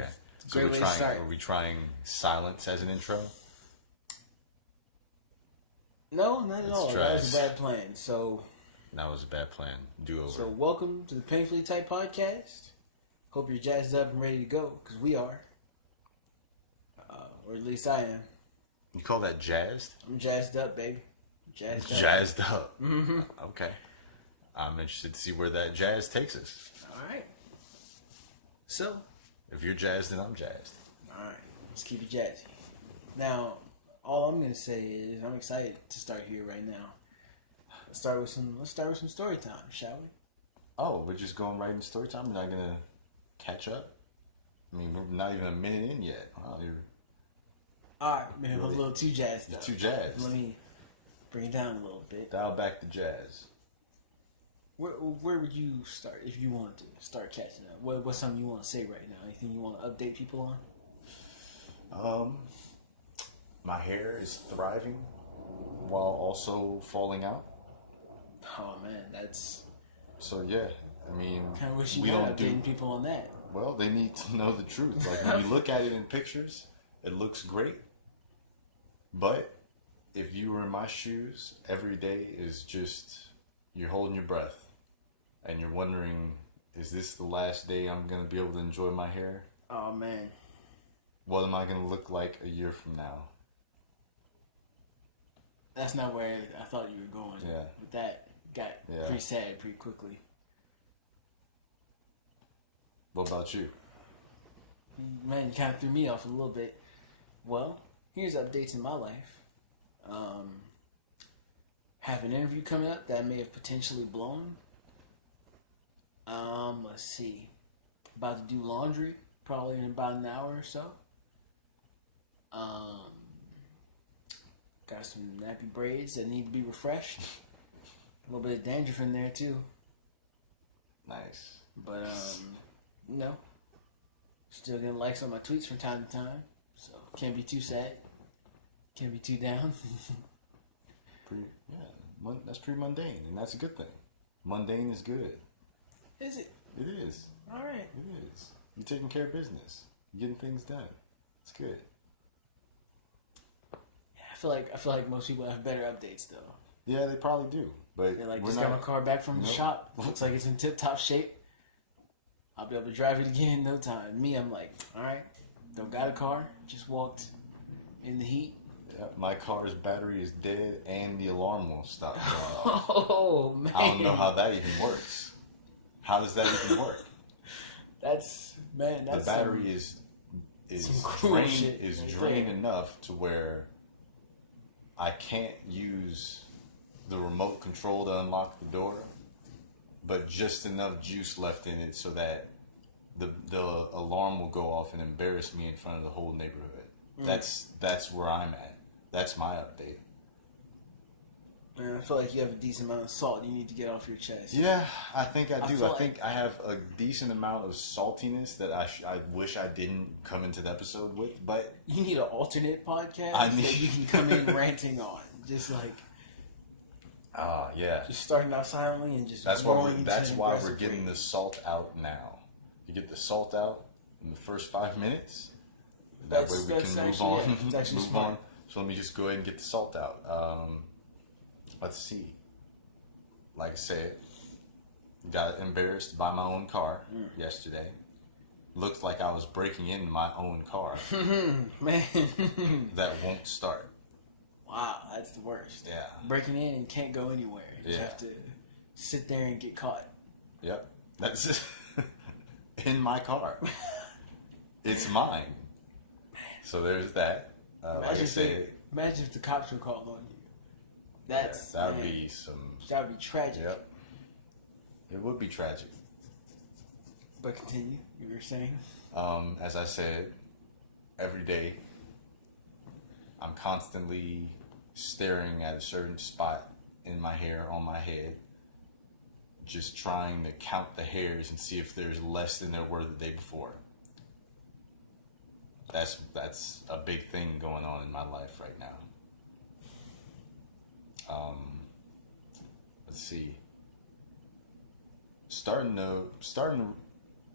Okay. Great way to start. Are we trying silence as an intro? No, not at all. try That was a it. bad plan. So That was a bad plan. Do over. So welcome to the Painfully Tight Podcast. Hope you're jazzed up and ready to go, because we are. Or at least I am. You call that jazzed? I'm jazzed up, baby. Jazzed up. Jazzed up. Mm-hmm. Okay. I'm interested to see where that jazz takes us. Alright. So, If you're jazzed, then I'm jazzed. alright. Let's keep it jazzy. Now, all I'm going to say is I'm excited to start here right now. Let's start with some story time, shall we? Oh, we're just going right into story time? We're not going to catch up? I mean, we're not even a minute in yet. Wow, you're Alright, man, I'm Really? a little too jazzed up. too jazzed. Let me bring it down a little bit. Dial back the jazz. Where would you start if you wanted to start catching up? What's something you want to say right now? Anything you want to update people on? My hair is thriving while also falling out. Oh man, that's So yeah, I mean, kind of wish you we were don't do updating people on that. well. They need to know the truth. Like when you look at it in pictures, it looks great. But if you were in my shoes, every day is just you're holding your breath, and you're wondering, is this the last day I'm gonna be able to enjoy my hair? Oh man, What am I gonna look like a year from now? that's not where I thought you were going. Yeah. With that, got Yeah. pretty sad pretty quickly. What about you? Man, you kind of threw me off a little bit. Well, here's updates in my life. Have an interview coming up that I may have potentially blown. Let's see. About to do laundry, probably in about an hour or so. Got some nappy braids that need to be refreshed. A little bit of dandruff in there too. Nice. But still getting likes on my tweets from time to time. So can't be too sad. Can't be too down. That's pretty mundane, and that's a good thing. Mundane is good. Is it? It is. All right. It is. You're taking care of business. You're getting things done. It's good. I feel like most people have better updates though. Yeah, they probably do. But They're like, we're just not, got my car back from the Nope. shop. Looks like it's in tip top shape. I'll be able to drive it again in no time. Me, I'm like, all right, don't got a car. Just walked in the heat. Yeah, my car's battery is dead, and the alarm won't stop going off. Oh man, I don't know how that even works. How does that even work? That's The battery is some cool drained shit is right drained there. enough to where I can't use the remote control to unlock the door, but just enough juice left in it so that the alarm will go off and embarrass me in front of the whole neighborhood. That's where I'm at. That's my update. Man, I feel like you have a decent amount of salt you need to get off your chest. Yeah, I think I do. feel I think I have a decent amount of saltiness that I wish I didn't come into the episode with, but You need an alternate podcast I need- that you can come in ranting on. Just like yeah. just starting out silently and just That's roaring into That's an why we're aggressive getting rage. the salt out now. You get the salt out in the first 5 minutes. That That's- way we that's can move actually- on. yeah, it's actually move smart. on. So let me just go ahead and get the salt out. Let's see. Like I said, got embarrassed by my own car yesterday. Looked like I was breaking into my own car Man, that won't start. wow, that's the worst. Yeah. Breaking in and can't go anywhere. You Yeah. have to sit there and get caught. Yep. That's in my car. It's mine. So there's that. Like I said, Imagine if the cops were called on you. That's that would man, be some. that would be tragic. Yep. It would be tragic. But continue. You were saying. As I said, every day I'm constantly staring at a certain spot in my hair, on my head, just trying to count the hairs and see if there's less than there were the day before. That's a big thing going on in my life right now. Let's see. Starting to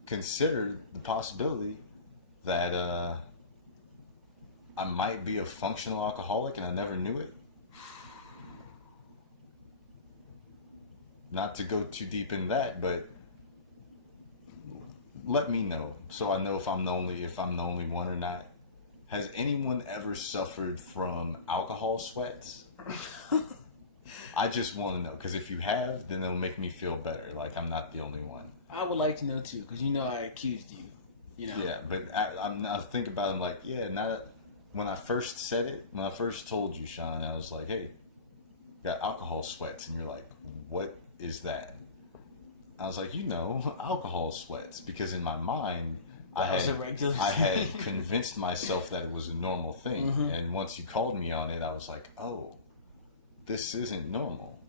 consider the possibility that I might be a functional alcoholic and I never knew it. Not to go too deep in that, but let me know so I know if I'm the only one or not. Has anyone ever suffered from alcohol sweats? I just want to know, because if you have, then it'll make me feel better. Like I'm not the only one. I would like to know too, because I accused you. Yeah, but I think about it like, yeah, when I first said it, when I first told you, Sean, I was like, hey, got alcohol sweats. And you're like, what is that? I was like, alcohol sweats. Because in my mind, I had convinced myself that it was a normal thing. Mm-hmm. And once you called me on it, I was like, oh, this isn't normal.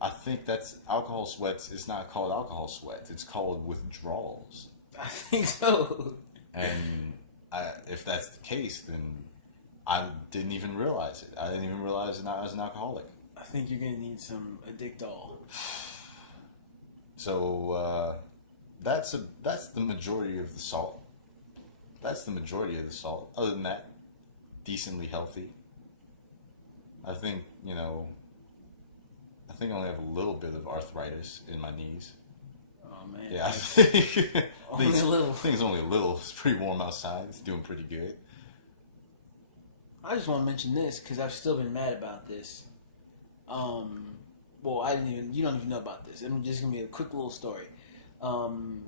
I think that's alcohol sweats. It's not called alcohol sweats. It's called withdrawals. I think so. And if that's the case, then I didn't even realize it. I didn't even realize that I was an alcoholic. I think you're going to need some Addictol. So that's the majority of the salt. That's the majority of the salt. Other than that, decently healthy. I think, I only have a little bit of arthritis in my knees. Oh, man. Yeah, I think only a little. I think it's only a little. It's pretty warm outside. It's doing pretty good. I just want to mention this because I've still been mad about this. Well, you don't even know about this. It's just going to be a quick little story. Don't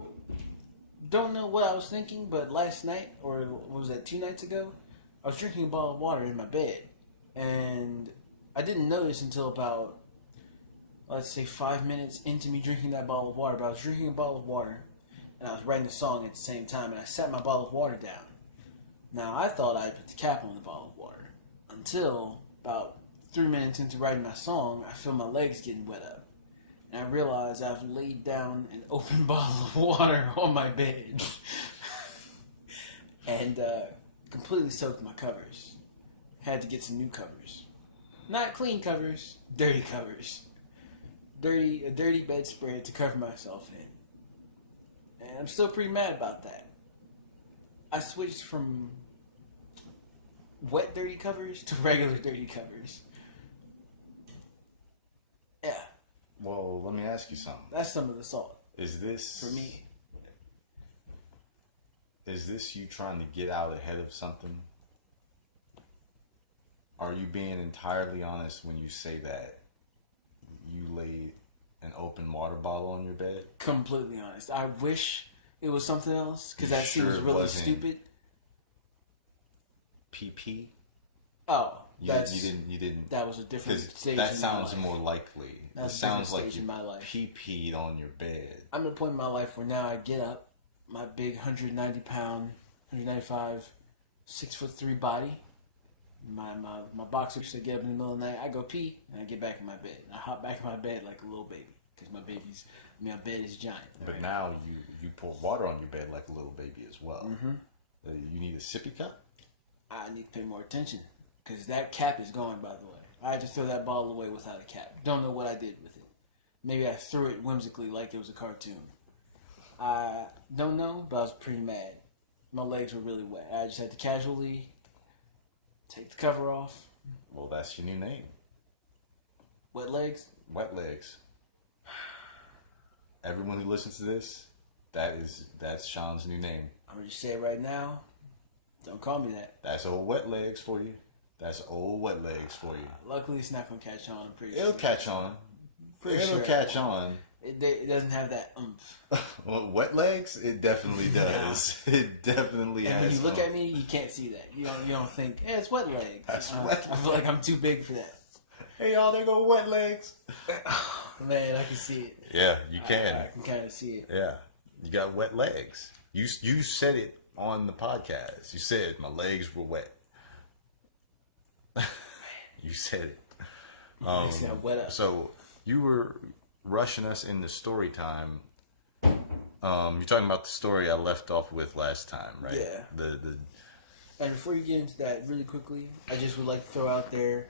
know what I was thinking, but last night, or what was that, 2 nights ago, I was drinking a bottle of water in my bed. And I didn't notice until about, let's say, 5 minutes into me drinking that bottle of water. But I was drinking a bottle of water, and I was writing a song at the same time, and I set my bottle of water down. Now, I thought I put the cap on the bottle of water. Until about 3 minutes into writing my song, I feel my legs getting wet up. And I realize I've laid down an open bottle of water on my bed. And completely soaked my covers. Had to get some new covers. Not clean covers, dirty covers. A dirty bedspread to cover myself in. And I'm still pretty mad about that. I switched from wet dirty covers to regular dirty covers. Yeah. Well, let me ask you something. That's some of the salt. Is this... For me. Is this you trying to get out ahead of something? Are you being entirely honest when you say that you laid an open water bottle on your bed? Completely honest. I wish it was something else, because that seems really stupid. PP? Oh, you didn't. That was a different stage. That sounds more likely. It sounds like you in my life. PP'd on your bed. I'm at a point in my life where now I get up, my big 190 pound, 195, 6'3" body. My boxers, I get up in the middle of the night, I go pee, and I get back in my bed. I hop back in my bed like a little baby, because my bed is giant. But right? now you pour water on your bed like a little baby as well. Mm-hmm. You need a sippy cup? I need to pay more attention, because that cap is gone, by the way. I had to throw that bottle away without a cap. Don't know what I did with it. Maybe I threw it whimsically like it was a cartoon. I don't know, but I was pretty mad. My legs were really wet. I just had to casually take the cover off. Well, that's your new name. Wet legs? Wet legs. Everyone who listens to this, that's Sean's new name. I'm going to just say it right now. Don't call me that. That's old wet legs for you. That's old wet legs for you. Luckily, it's not going to catch on. I'm pretty It'll sure. catch on. It'll catch on. It doesn't have that oomph. Well, wet legs? It definitely does. Yeah. It definitely has. And when you look at me, you can't see that. You don't think, hey, it's wet legs. That's wet. I feel like I'm too big for that. Hey, y'all, there go wet legs. Man, I can see it. Yeah, you can. I can kind of see it. Yeah, you got wet legs. You said it on the podcast. You said my legs were wet. You said it. Wet up. So you were rushing us into story time. You're talking about the story I left off with last time, right? Yeah. And before you get into that really quickly, I just would like to throw out there,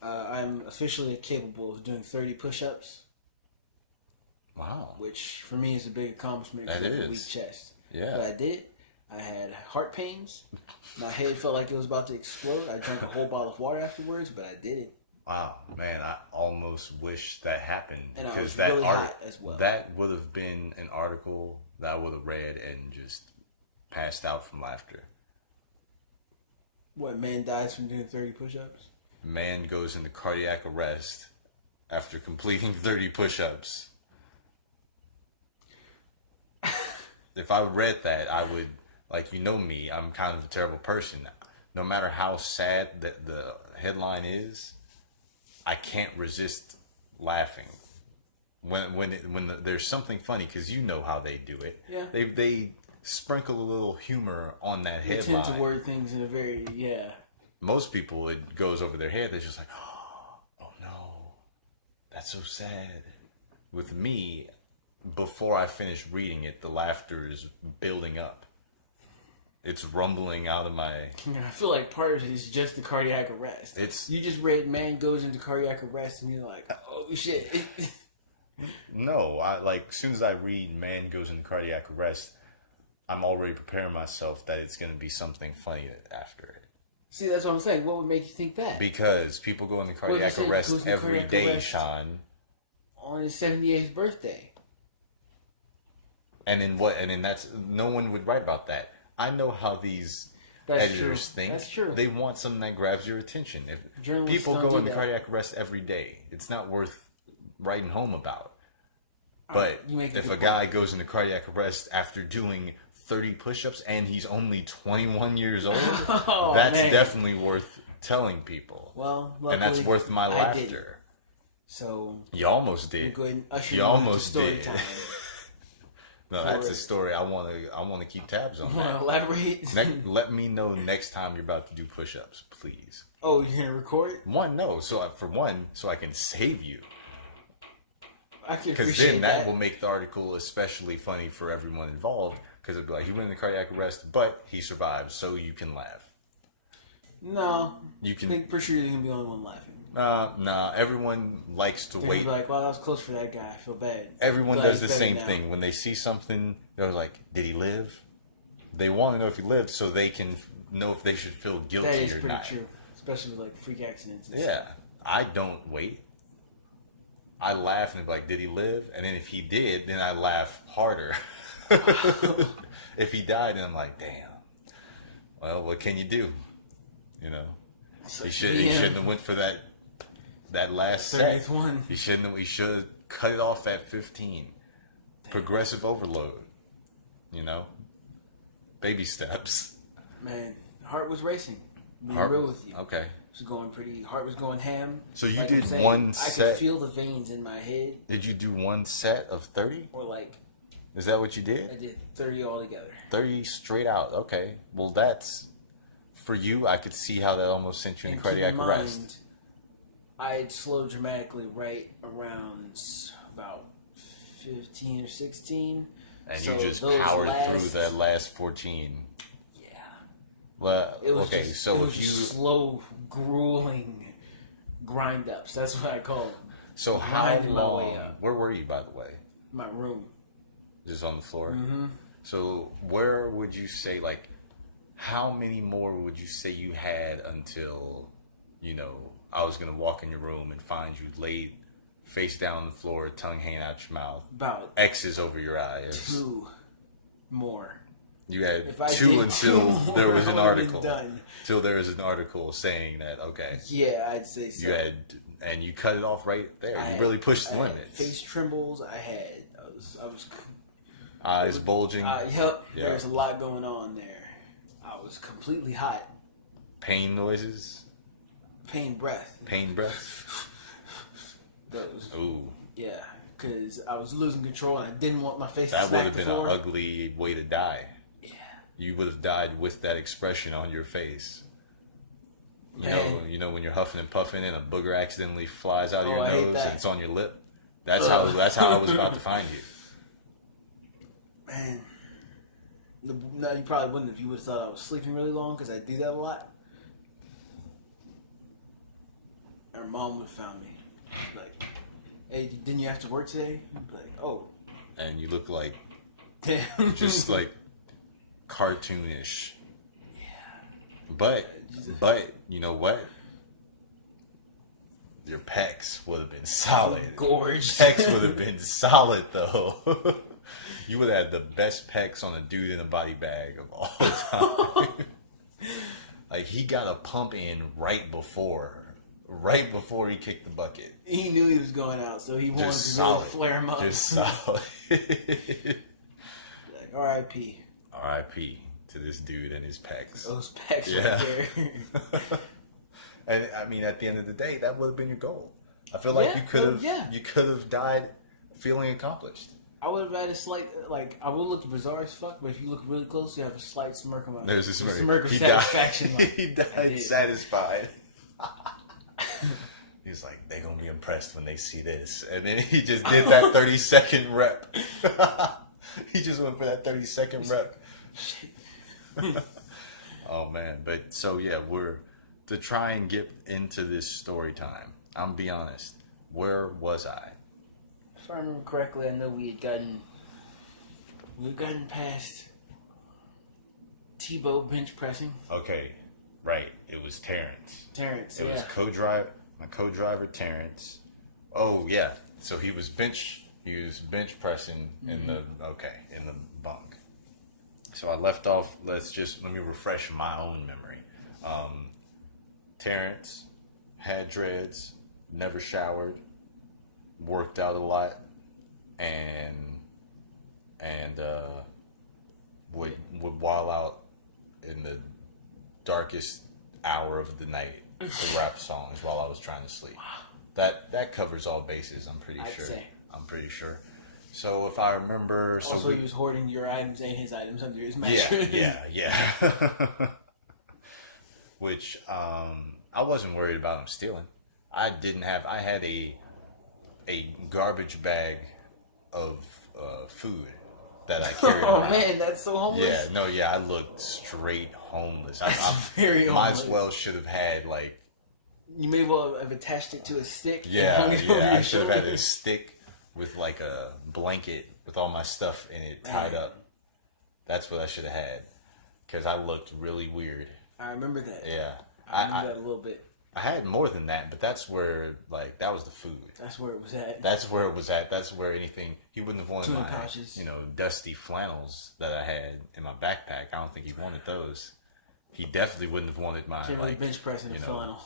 I'm officially capable of doing 30 push-ups. Wow. Which, for me, is a big accomplishment. That is. A weak chest. Yeah. But I did it. I had heart pains. My head felt like it was about to explode. I drank a whole bottle of water afterwards, but I did it. Wow, man, I almost wish that happened. And I because was that really hot as well. That would have been an article that I would have read and just passed out from laughter. What, man dies from doing 30 push-ups? Man goes into cardiac arrest after completing 30 push-ups. If I read that, I would, like, you know me, I'm kind of a terrible person. No matter how sad that the headline is, I can't resist laughing there's something funny, because you know how they do it. Yeah. They sprinkle a little humor on that They headline. tend to word things in a very, Most people, it goes over their head. They're just like, oh no, that's so sad. With me, before I finish reading it, the laughter is building up. It's rumbling out of my... I feel like part of it is just the cardiac arrest. You just read man goes into cardiac arrest and you're like, oh shit. No, as soon as I read man goes into cardiac arrest, I'm already preparing myself that it's going to be something funny after it. See, that's what I'm saying. What would make you think that? Because people go into cardiac arrest every day, Sean. On his 78th birthday. And then that's... No one would write about that. I know how these editors think. That's true. They want something that grabs your attention. If Journalists people don't go do into that. cardiac arrest every day, it's not worth writing home about. But if a guy goes into cardiac arrest after doing 30 push-ups and he's only 21 years old, that's definitely worth telling people. Well, and that's worth my laughter. So you almost did. Go ahead and usher you almost did. Time. No, that's a story I want to keep tabs on. Want to elaborate? Let me know next time you're about to do push-ups, please. Oh, you're gonna record? So I can save you. I can Because appreciate then that will make the article especially funny for everyone involved. Because it'll be like, he went into cardiac arrest, but he survived, so you can laugh. No, you can. I think for sure you're gonna be the only one laughing. Nah. Everyone likes to wait. Be like, well, that was close for that guy. I feel bad. Everyone does the same thing when they see something. They're like, "Did he live?" They want to know if he lived, so they can know if they should feel guilty or not. That is pretty true, especially with like freak accidents. And stuff. I don't wait. I laugh and be like, "Did he live?" And then if he did, then I laugh harder. If he died, then I'm like, "Damn. Well, what can you do?" You know, he shouldn't have went for that last set. One. He should have cut it off at 15. Damn. Progressive overload. You know, baby steps. Man, heart was racing. Being real with you. Okay. Heart was going ham. So you did one set. I could feel the veins in my head. Did you do one set of 30? Or like. Is that what you did? I did 30 altogether. 30 straight out. Okay. Well, that's for you. I could see how that almost sent you into cardiac arrest. I had slowed dramatically right around about 15 or 16. And so you just powered through that last 14. Yeah. Well, it was okay, just, so it was just slow, grueling grind ups. That's what I call them. So how long? Where were you, by the way? My room. Just on the floor? Mm-hmm. So where would you say, like, how many more would you say you had until, you know, I was going to walk in your room and find you laid face down on the floor, tongue hanging out your mouth, about X's over your eyes? 2 more. You had 2 until there was an article. Till there was an article saying that, okay. Yeah, I'd say so. And you cut it off right there. You really pushed the limits. Face trembles. I was eyes bulging. Yep. There's a lot going on there. I was completely hot. Pain noises. Pain breath. Pain breath. Those. Ooh. Yeah, because I was losing control and I didn't want my face to smack the floor. That would have been an ugly way to die. Yeah. You would have died with that expression on your face. You know when you're huffing and puffing and a booger accidentally flies out of your nose and it's on your lip. That's how I was about to find you. Man, no, you probably wouldn't if you would have thought I was sleeping really long because I do that a lot. Our mom would have found me. Like, hey, didn't you have to work today? I'd be like, oh. And you look like, damn, just like cartoonish. Yeah. But you know what? Your pecs would have been solid. Gorgeous. Pecs would have been solid though. You would have had the best pecs on a dude in a body bag of all time. Like he got a pump in right before he kicked the bucket. He knew he was going out, so he wanted Just to really solid. flare him up. Just solid. Like, R.I.P. R.I.P. to this dude and his pecs. Those pecs Yeah. right there. And I mean, at the end of the day, that would have been your goal. I feel like you could have died feeling accomplished. I would have had a slight, like, I would look bizarre as fuck, but if you look really close, you have a slight smirk on my face. There's a smirk. Smirk of He satisfaction. Died, like, he died satisfied. He's like, they're going to be impressed when they see this. And then he just did that 30-second rep. He just went for that 30-second rep. Oh, man. But, so, yeah, to try and get into this story time, I'm going to be honest. Where was I? If I remember correctly, I know we had gotten past Tebow bench pressing. Okay, right. It was Terrence. Terrence, It yeah. was my co-driver Terrence. Oh yeah, so he was bench pressing in the bunk. So I left off. Let me refresh my own memory. Terrence had dreads, never showered, worked out a lot, and would while out in the darkest hour of the night to rap songs while I was trying to sleep. That covers all bases. I'm pretty I'd sure. say. I'm pretty sure. So if I remember, Also, he was hoarding your items and his items under his mattress. yeah. Which I wasn't worried about him stealing. I had a garbage bag of food that I carried around. Man, that's so homeless. I looked straight homeless. I Very might homeless. as well should have had like. You may well have attached it to a stick. And Yeah, hung it over your I should have had shoulder. a stick with like a blanket with all my stuff in it tied up. That's what I should have had because I looked really weird. I remember that. Yeah, I remember that a little bit. I had more than that, but that's where that was the food. That's where it was at. That's where it was at. That's where anything he wouldn't have wanted Tuna my pouches. dusty flannels that I had in my backpack. I don't think he wanted those. He definitely wouldn't have wanted my Can't really bench press in a flannel.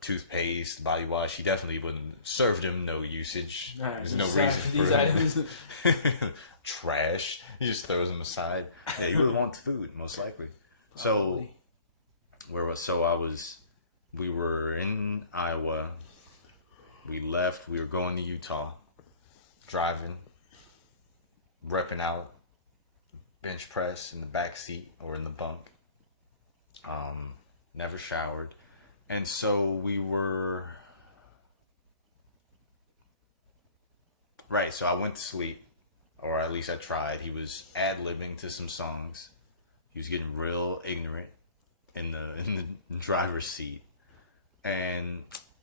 Toothpaste, body wash. He definitely wouldn't have served him. No usage. All right, There's no sorry reason for for these him. items. Trash. He just throws them aside. Yeah, he would have wanted food most likely. So we were in Iowa. We left. We were going to Utah. Driving. Repping out. Bench press in the back seat or in the bunk. Never showered. And so we were... Right, so I went to sleep. Or at least I tried. He was ad-libbing to some songs. He was getting real ignorant in the driver's seat. And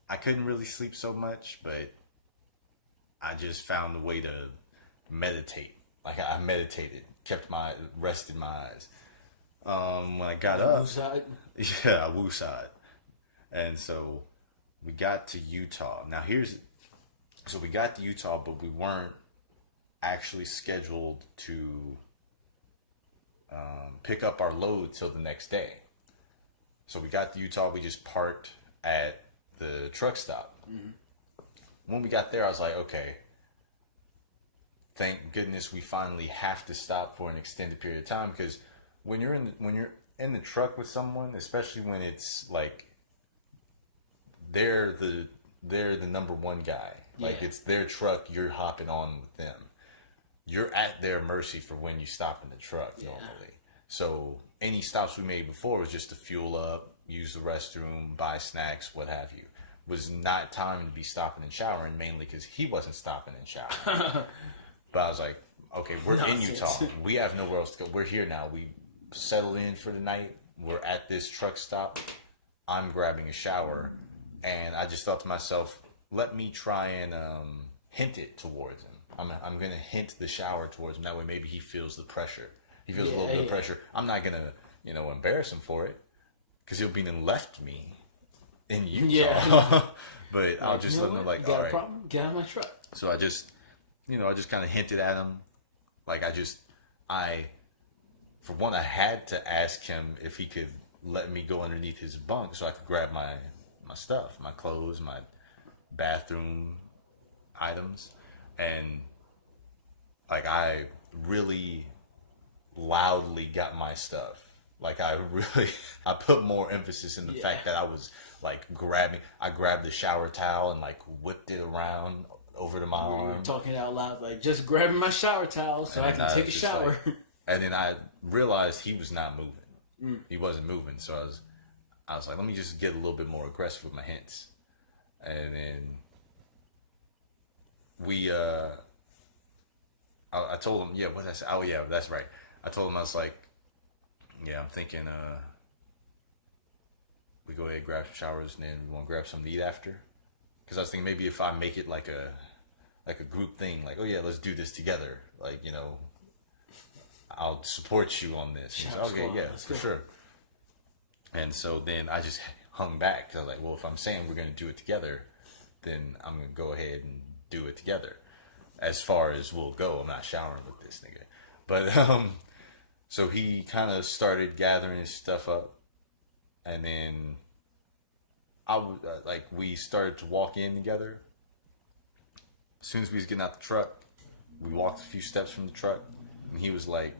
I couldn't really sleep so much, but I just found a way to meditate. Like I meditated, rested my eyes. When I got up, I woosah. And so we got to Utah. Now so we got to Utah, but we weren't actually scheduled to pick up our load till the next day. So we got to Utah. We just parked at the truck stop. Mm-hmm. When we got there, I was like, okay, thank goodness we finally have to stop for an extended period of time, because when you're in the truck with someone, especially when it's like they're the number one guy, like it's their truck, you're hopping on with them. You're at their mercy for when you stop in the truck normally. So any stops we made before was just to fuel up, use the restroom, buy snacks, what have you. Was not time to be stopping and showering, mainly because he wasn't stopping and showering. But I was like, okay, we're in Utah. We have nowhere else to go. We're here now. We settled in for the night. We're at this truck stop. I'm grabbing a shower. And I just thought to myself, let me try and hint it towards him. I'm going to hint the shower towards him. That way maybe he feels the pressure. He feels a little bit of pressure. I'm not gonna, embarrass him for it, because he'll be left me in Utah. Yeah. But I'll just let him know, like, you got all a right. problem? Get out of my truck. So I just kind of hinted at him. Like, for one, I had to ask him if he could let me go underneath his bunk so I could grab my stuff, my clothes, my bathroom items. And, like, I really loudly got my stuff. Like, I put more emphasis in the fact that I was, like, I grabbed the shower towel and, like, whipped it around over to my arm. You're talking out loud, like, just grabbing my shower towel so I can take a shower. Like, and then I realized he was not moving. He wasn't moving, so I was like, let me just get a little bit more aggressive with my hints. And then I told him, what did I say? Oh yeah, that's right. I told him, I was like, I'm thinking we go ahead and grab some showers and then we want to grab something to eat after. Because I was thinking maybe if I make it like a group thing, like, oh yeah, let's do this together. Like, I'll support you on this. Like, okay, yeah, for sure. And so then I just hung back. Cause I was like, well, if I'm saying we're going to do it together, then I'm going to go ahead and do it together. As far as we'll go, I'm not showering with this nigga. But, so he kind of started gathering his stuff up. And then we started to walk in together. As soon as we was getting out the truck, we walked a few steps from the truck, and he was like,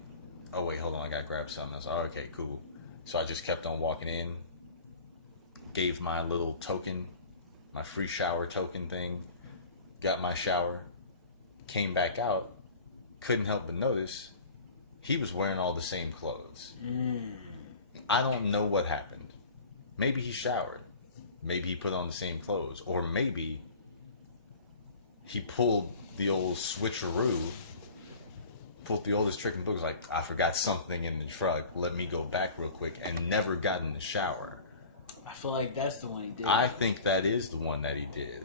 oh wait, hold on, I gotta grab something. I was like, oh, okay, cool. So I just kept on walking in, gave my little token, my free shower token thing, got my shower, came back out, couldn't help but notice he was wearing all the same clothes. I don't know what happened. Maybe he showered. Maybe he put on the same clothes. Or maybe he pulled the old switcheroo, pulled the oldest trick in the book, was like, I forgot something in the truck, let me go back real quick, and never got in the shower. I feel like that's the one he did. I think that is the one that he did.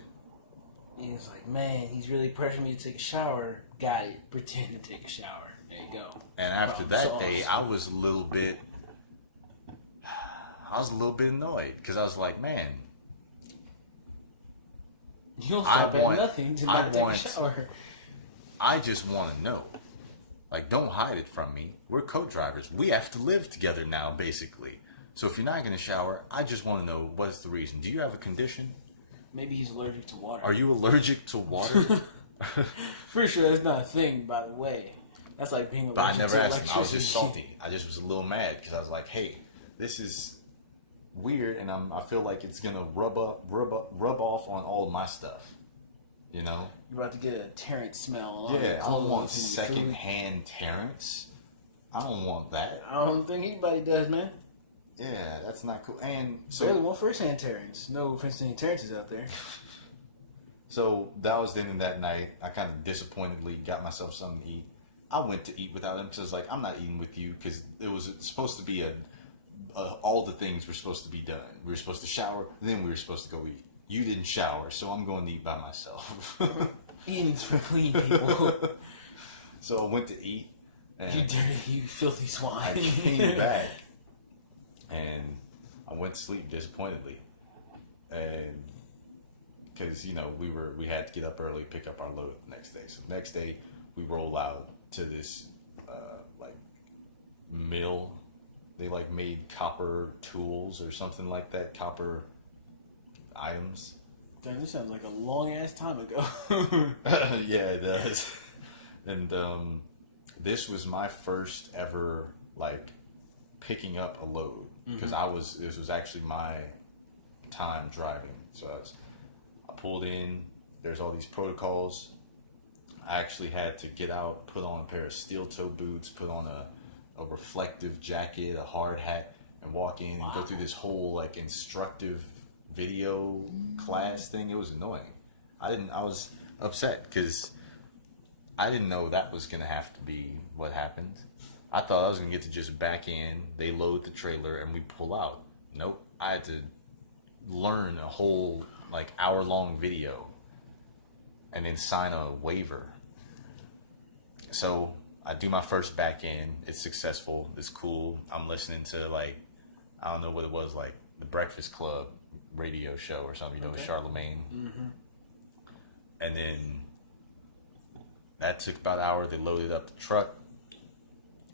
He was like, man, he's really pressuring me to take a shower. Got it. Pretend to take a shower. There you go. And after that day, I was a little bit annoyed, because I was like, man, you don't stop at nothing to not take a shower. I just want to know. Like, don't hide it from me. We're co-drivers. We have to live together now, basically. So if you're not going to shower, I just want to know what's the reason. Do you have a condition? Maybe he's allergic to water. Are you allergic to water? Pretty sure that's not a thing, by the way. That's like being allergic to electricity. But I never asked him. I was just salty. I just was a little mad because I was like, hey, this is weird, and I feel like it's gonna rub off on all of my stuff. You know? You're about to get a Terrence smell. Yeah, I don't want secondhand Terrence. I don't want that. I don't think anybody does, man. Yeah, that's not cool. And so, barely want first-hand Terrence. No offense to any Terrences out there. So that was the end of that night. I kind of disappointedly got myself something to eat. I went to eat without him because I was like, I'm not eating with you, because it was supposed to be all the things were supposed to be done. We were supposed to shower, then we were supposed to go eat. You didn't shower, so I'm going to eat by myself. Eating's for clean people. So I went to eat. And you dirty, you filthy swine. I came back, and I went to sleep disappointedly. And because, we had to get up early, pick up our load the next day. So the next day, we roll out to this, mill. They, made copper tools or something like that, copper items. Damn, this sounds like a long-ass time ago. Yeah, it does. And, this was my first ever, picking up a load. Because this was actually my time driving. So I pulled in, there's all these protocols. I actually had to get out, put on a pair of steel toe boots, put on a reflective jacket, a hard hat, and walk in and go through this whole instructive video class thing. It was annoying. I was upset because I didn't know that was going to have to be what happened. I thought I was going to get to just back in, they load the trailer, and we pull out. Nope. I had to learn a whole hour-long video and then sign a waiver. So I do my first back end. It's successful. It's cool. I'm listening to like, I don't know what it was, like the Breakfast Club radio show or something, with Charlemagne. Mm-hmm. And then that took about an hour. They loaded up the truck.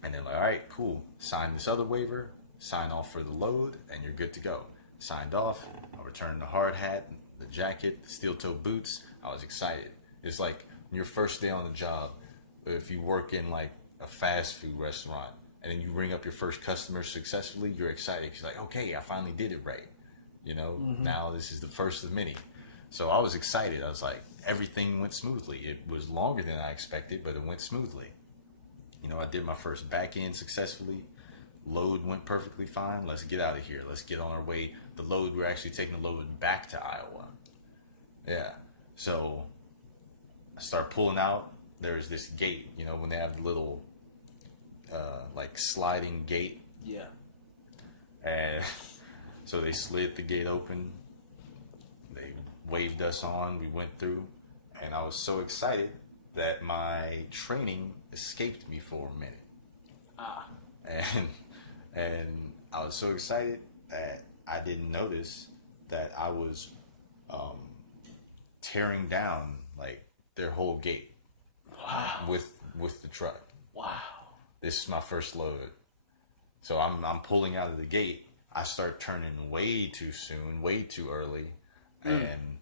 And they're like, all right, cool. Sign this other waiver. Sign off for the load, and you're good to go. Signed off. I returned the hard hat, the jacket, the steel-toe boots. I was excited. It's like your first day on the job. If you work in like a fast food restaurant, and then you ring up your first customer successfully, you're excited. Because you're like, okay, I finally did it right. You know, now this is the first of many. So I was excited. I was like, everything went smoothly. It was longer than I expected, but it went smoothly. You know, I did my first back end successfully. Load went perfectly fine. Let's get out of here. Let's get on our way. The load, we're actually taking the load back to Iowa. Yeah. So I start pulling out. There's this gate, you know, when they have the little, like sliding gate. Yeah. And so they slid the gate open. They waved us on. We went through. And I was so excited that my training escaped me for a minute. And I was so excited that I didn't notice that I was tearing down like their whole gate. Wow. With the truck. Wow. This is my first load. So I'm pulling out of the gate. I start turning way too soon, way too early, and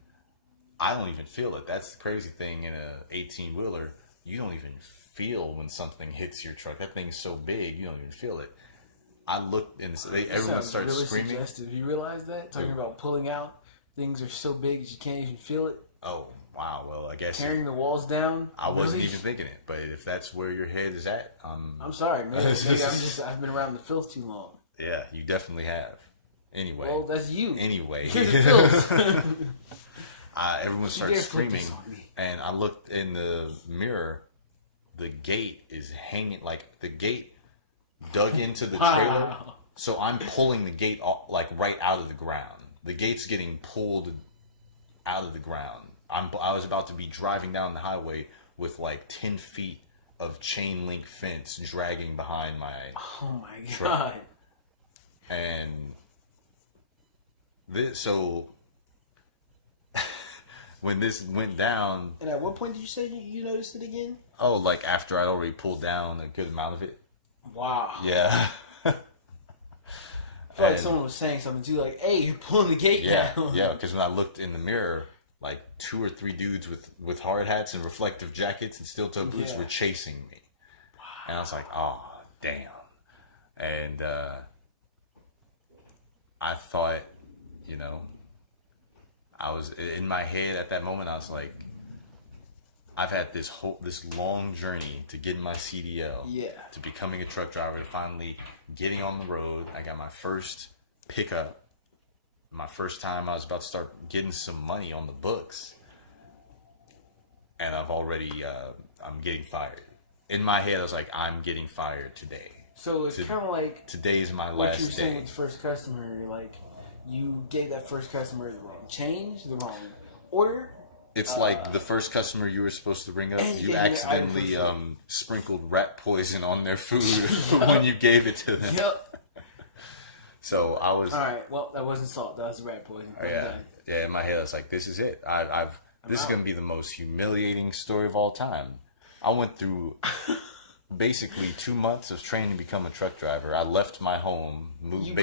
I don't even feel it. That's the crazy thing in a 18-wheeler. You don't even feel when something hits your truck. That thing's so big, you don't even feel it. I looked and everyone starts really screaming. Suggestive. You realize that? Talking about pulling out, things are so big that you can't even feel it. Oh, wow. Well, I guess tearing the walls down. I wasn't even thinking it, but if that's where your head is at, I'm sorry, man. Maybe I've been around the filth too long. Yeah, you definitely have. Anyway. Well, that's you. Anyway. You're the filth. Everyone started screaming, and I looked in the mirror. The gate is hanging, like the gate dug into the trailer. So I'm pulling the gate like right out of the ground. The gate's getting pulled out of the ground. I was about to be driving down the highway with like 10 feet of chain link fence dragging behind my Oh my truck. God. And so when this went down. And at what point did you say you noticed it again? Oh, like after I'd already pulled down a good amount of it. Wow. Yeah. I feel like someone was saying something too, like, hey, you're pulling the gate down. Yeah, because when I looked in the mirror, like 2 or 3 dudes with hard hats and reflective jackets and steel-toe boots were chasing me. Wow. And I was like, oh, damn. And I thought, you know, I was in my head at that moment. I was like, I've had this long journey to getting my CDL, to becoming a truck driver, to finally getting on the road. I got my first pickup. My first time I was about to start getting some money on the books, and I've already I'm getting fired. In my head, I was like, I'm getting fired today. So it's kind of like today's my what last you were saying day. with the first customer. Like you gave that first customer the wrong change, the wrong order. It's like the first customer you were supposed to ring up, you accidentally sprinkled rat poison on their food when you gave it to them. Yep. So I was... Alright, well, that wasn't salt. That was rat poison. Yeah, in my head, I was like, this is it. This is going to be the most humiliating story of all time. I went through basically 2 months of training to become a truck driver. I left my home, moved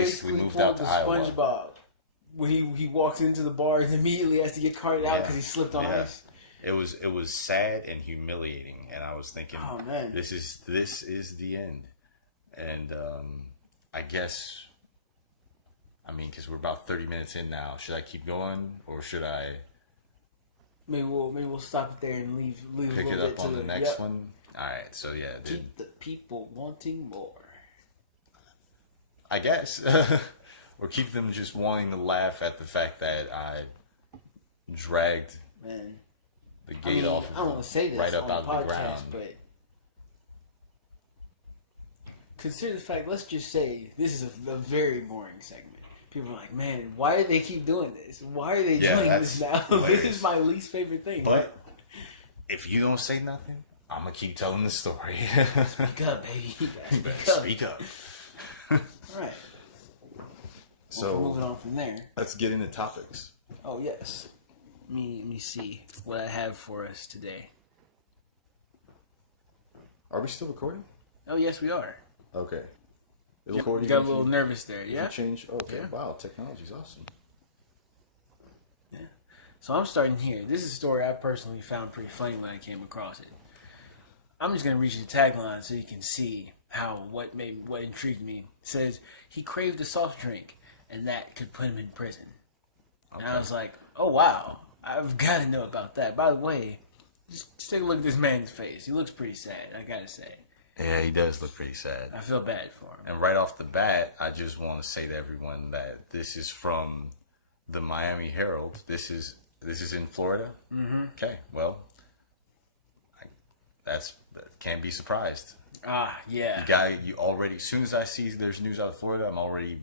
out to Iowa. SpongeBob. When he walks into the bar and immediately has to get carted out because he slipped on ice. It was sad and humiliating, and I was thinking, oh man, this is the end. And I guess, because we're about 30 minutes in now. Should I keep going, or should I? Maybe we'll stop it there and leave pick it up on the next one. All right, so yeah, keep the people wanting more. I guess. Or keep them just wanting to laugh at the fact that I dragged the gate off of I don't want to say this right up on out the podcast, the ground. But consider the fact, let's just say this is a very boring segment. People are like, man, why do they keep doing this? Why are they doing this now? This is my least favorite thing. But if you don't say nothing, I'm gonna keep telling the story. Speak up, baby. You gotta Speak up. All right. So Well, moving on from there. let's get into topics. Oh yes. Let me see what I have for us today. Are we still recording? Oh yes, we are. Okay. It'll Yep, record got a even if little you- nervous there. if Yeah. you change. Okay. Yeah. Wow. Technology's awesome. Yeah. So I'm starting here. This is a story I personally found pretty funny when I came across it. I'm just gonna read you the tagline so you can see what intrigued me. It says he craved a soft drink and that could put him in prison. And I was like, oh wow, I've got to know about that. By the way, just take a look at this man's face. He looks pretty sad, I gotta say. Yeah, he does look pretty sad. I feel bad for him. And right off the bat, I just want to say to everyone that this is from the Miami Herald. This is in Florida. Mm-hmm. Okay, well, that can't be surprised. Ah, yeah. You already. As soon as I see there's news out of Florida, I'm already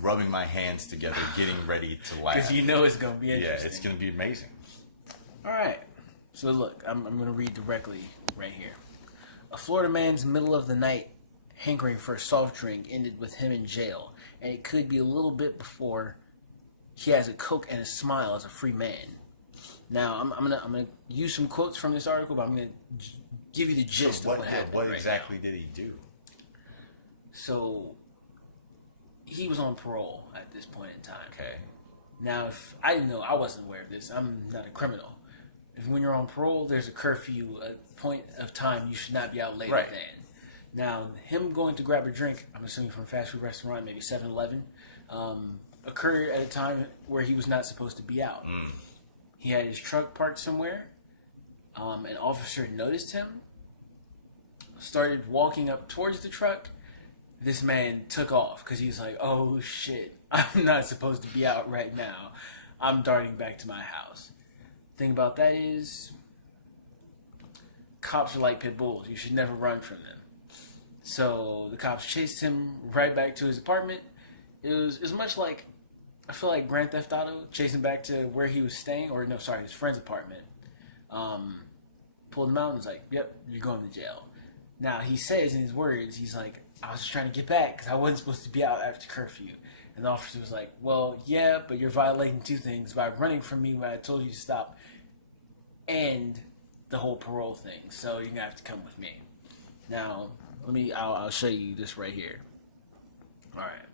rubbing my hands together, getting ready to laugh. Because you know it's gonna be interesting. Yeah, it's gonna be amazing. All right. So look, I'm going to read directly right here. A Florida man's middle of the night hankering for a soft drink ended with him in jail, and it could be a little bit before he has a Coke and a smile as a free man. Now, I'm gonna use some quotes from this article, but I'm gonna give you the gist of what happened. What right exactly now. did he do? So he was on parole at this point in time. Okay. Now, if I didn't know, I wasn't aware of this. I'm not a criminal. When you're on parole, there's a curfew, a point of time you should not be out later Right. than. Now, him going to grab a drink, I'm assuming from a fast food restaurant, maybe 7-Eleven, occurred at a time where he was not supposed to be out. He had his truck parked somewhere. An officer noticed him, started walking up towards the truck. This man took off because he was like, oh shit, I'm not supposed to be out right now. I'm darting back to my house. Thing about that is, cops are like pit bulls. You should never run from them. So the cops chased him right back to his apartment. It was much like, I feel like Grand Theft Auto, chasing back to where he was staying, or no, sorry, his friend's apartment. Pulled him out and was like, yep, you're going to jail. Now, he says in his words, he's like, I was just trying to get back because I wasn't supposed to be out after curfew. And the officer was like, well, yeah, but you're violating two things by running from me when I told you to stop and the whole parole thing. So you're going to have to come with me. Now, I'll show you this right here. All right.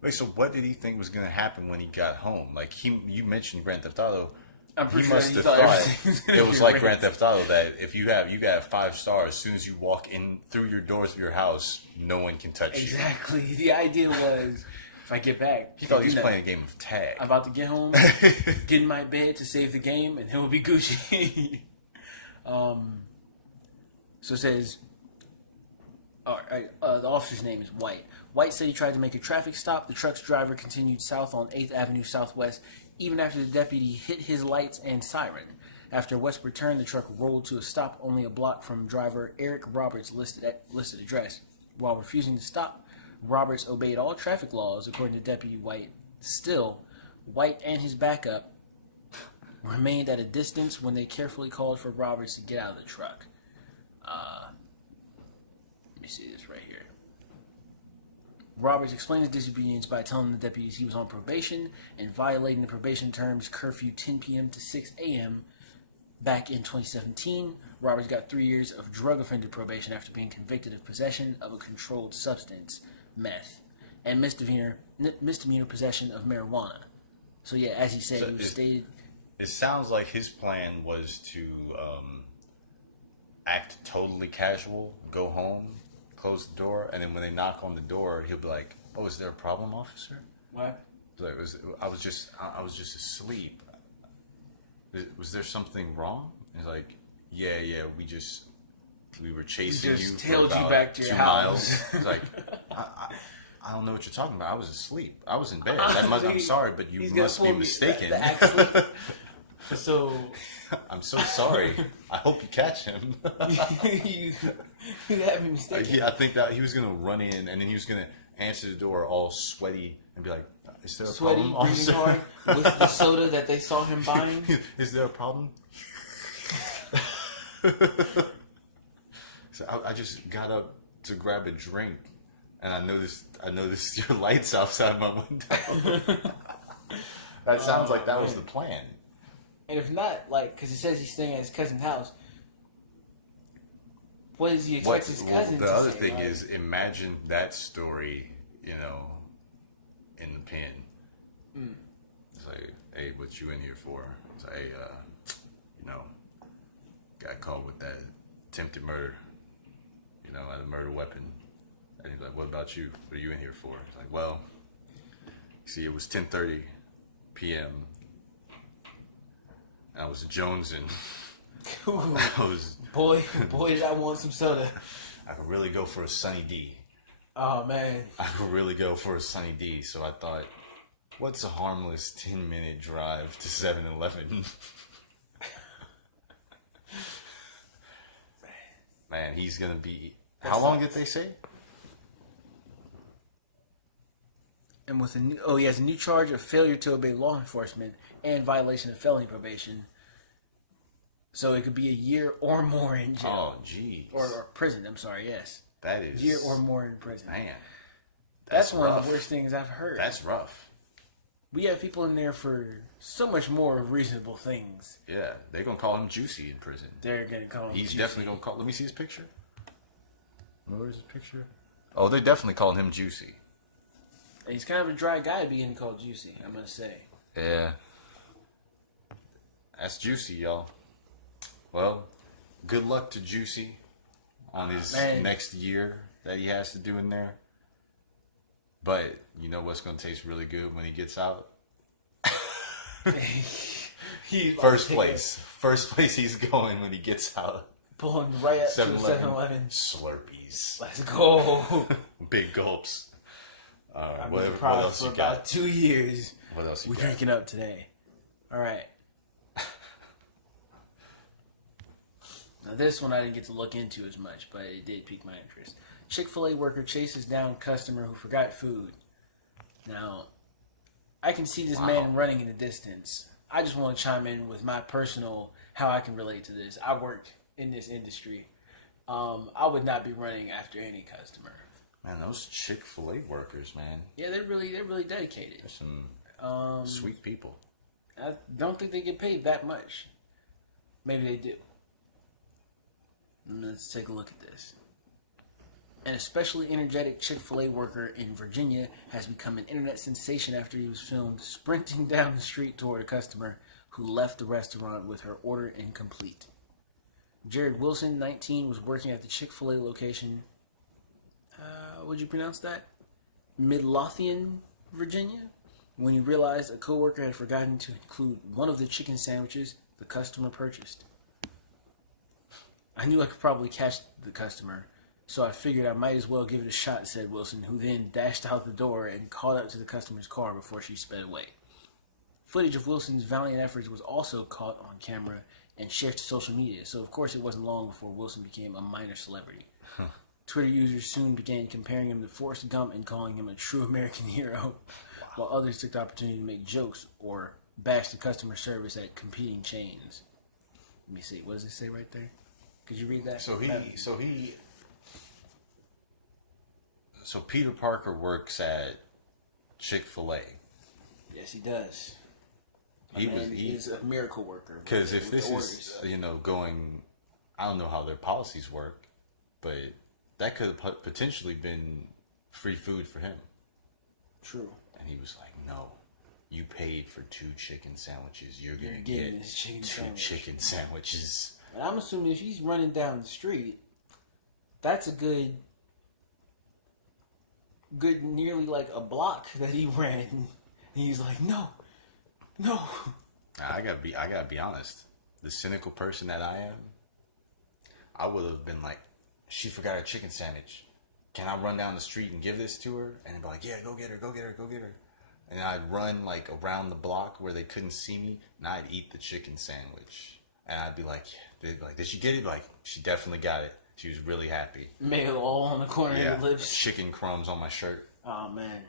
Wait, so what did he think was going to happen when he got home? Like, you mentioned Grand Theft Auto. I'm pretty He sure must he have thought thought everything was gonna it be was like great. Grand Theft Auto that if you got 5 stars, as soon as you walk in through your doors of your house, no one can touch you. Exactly. The idea was, if I get back, He thought he was playing a game of tag. I'm about to get home, get in my bed to save the game, and he'll be Gucci. So it says, all right, the officer's name is White. White said he tried to make a traffic stop. The truck's driver continued south on 8th Avenue Southwest, even after the deputy hit his lights and siren. After a westward turn, the truck rolled to a stop only a block from driver Eric Roberts' listed address. While refusing to stop, Roberts obeyed all traffic laws, according to Deputy White. Still, White and his backup remained at a distance when they carefully called for Roberts to get out of the truck. Let me see this right here. Roberts explained his disobedience by telling the deputies he was on probation and violating the probation terms curfew 10 p.m. to 6 a.m. Back in 2017, Roberts got 3 years of drug offender probation after being convicted of possession of a controlled substance, meth, and misdemeanor possession of marijuana. So yeah, as he said, So he was stated. It sounds like his plan was to act totally casual, go home, close the door, and then when they knock on the door, he'll be like, "Oh, is there a problem, officer?" What? Like, I was just asleep. Was there something wrong? And he's like, yeah, we were chasing you just for tailed you about back to your 2 house. miles. He's like, I don't know what you're talking about. I was asleep. I was in bed. I'm sorry, but you must be mistaken. The act sleep. So I'm so sorry. I hope you catch him. you have me mistaken. I think that he was gonna run in and then he was gonna answer the door all sweaty and be like, "Is there a Sweaty, problem, breathing officer?" hard with the soda that they saw him buying. Is there a problem? So I just got up to grab a drink, and I noticed your lights outside my window. That sounds like that was the plan. And if not, like, because he says he's staying at his cousin's house, what does he expect his cousin to say? The other thing is, imagine that story, in the pen. It's like, hey, what you in here for? It's like, hey, got caught with that attempted murder, at a murder weapon. And he's like, what about you? What are you in here for? It's like, well, see, it was 10:30 p.m. and I was jonesing. Boy, did I want some soda. I could really go for a Sunny D. Oh, man. I could really go for a Sunny D. So I thought, what's a harmless 10-minute drive to 7-Eleven? Man, he's going to be... How long did they say? And with he has a new charge of failure to obey law enforcement and violation of felony probation. So it could be a year or more in jail. Oh, jeez. Or prison, I'm sorry, yes. That is... Year or more in prison. Man. That's one of the worst things I've heard. That's rough. We have people in there for so much more reasonable things. Yeah, they're going to call him Juicy in prison. They're going to call him He's Juicy. definitely going to call... Let me see his picture. Where's his picture? Oh, they're definitely calling him Juicy. He's kind of a dry guy to be getting called Juicy, I'm going to say. Yeah. That's Juicy, y'all. Well, good luck to Juicy on his next year that he has to do in there. But you know what's going to taste really good when he gets out? First place. First place he's going when he gets out. Pulling right up to 7-Eleven. Slurpees. Let's go. Big gulps. I've what been proud else for you about got? 2 years. What else you We're got? drinking up today. All right. Now this one I didn't get to look into as much, but it did pique my interest. Chick-fil-A worker chases down customer who forgot food. Now, I can see this man running in the distance. I just want to chime in with my personal, how I can relate to this. I work in this industry. I would not be running after any customer. Man, those Chick-fil-A workers, man. Yeah, they're really dedicated. They're some sweet people. I don't think they get paid that much. Maybe they do. Let's take a look at this. An especially energetic Chick-fil-A worker in Virginia has become an internet sensation after he was filmed sprinting down the street toward a customer who left the restaurant with her order incomplete. Jared Wilson, 19, was working at the Chick-fil-A location. Would you pronounce that? Midlothian, Virginia, when he realized a coworker had forgotten to include one of the chicken sandwiches the customer purchased. I knew I could probably catch the customer, so I figured I might as well give it a shot, said Wilson, who then dashed out the door and caught up to the customer's car before she sped away. Footage of Wilson's valiant efforts was also caught on camera and shared to social media, so of course it wasn't long before Wilson became a minor celebrity. Twitter users soon began comparing him to Forrest Gump and calling him a true American hero, while others took the opportunity to make jokes or bash the customer service at competing chains. Let me see, what does it say right there? Could you read that? So Peter Parker works at Chick-fil-A. Yes, he does. He's a miracle worker. Because if this orders. is, going, I don't know how their policies work, but that could have potentially been free food for him. True. And he was like, no, you paid for 2 chicken sandwiches. You're going to getting get this chicken 2 sandwich. chicken sandwiches. And I'm assuming if he's running down the street, that's a good nearly like a block that he ran. And he's like, no. I gotta be honest. The cynical person that I am, I would have been like, she forgot her chicken sandwich. Can I run down the street and give this to her? And I'd be like, yeah, go get her. And I'd run like around the block where they couldn't see me, and I'd eat the chicken sandwich. And I'd be like, did she get it? Like, she definitely got it. She was really happy. Mayo all on the corner of your lips. Chicken crumbs on my shirt. Oh, man.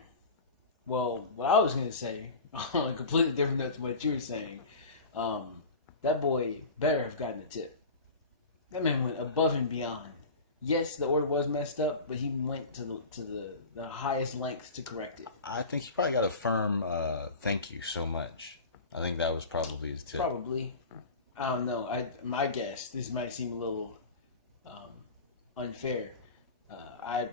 Well, what I was going to say, on a completely different note to what you were saying, that boy better have gotten a tip. That man went above and beyond. Yes, the order was messed up, but he went to the highest lengths to correct it. I think he probably got a firm thank you so much. I think that was probably his tip. Probably. I don't know. My guess. This might seem a little unfair.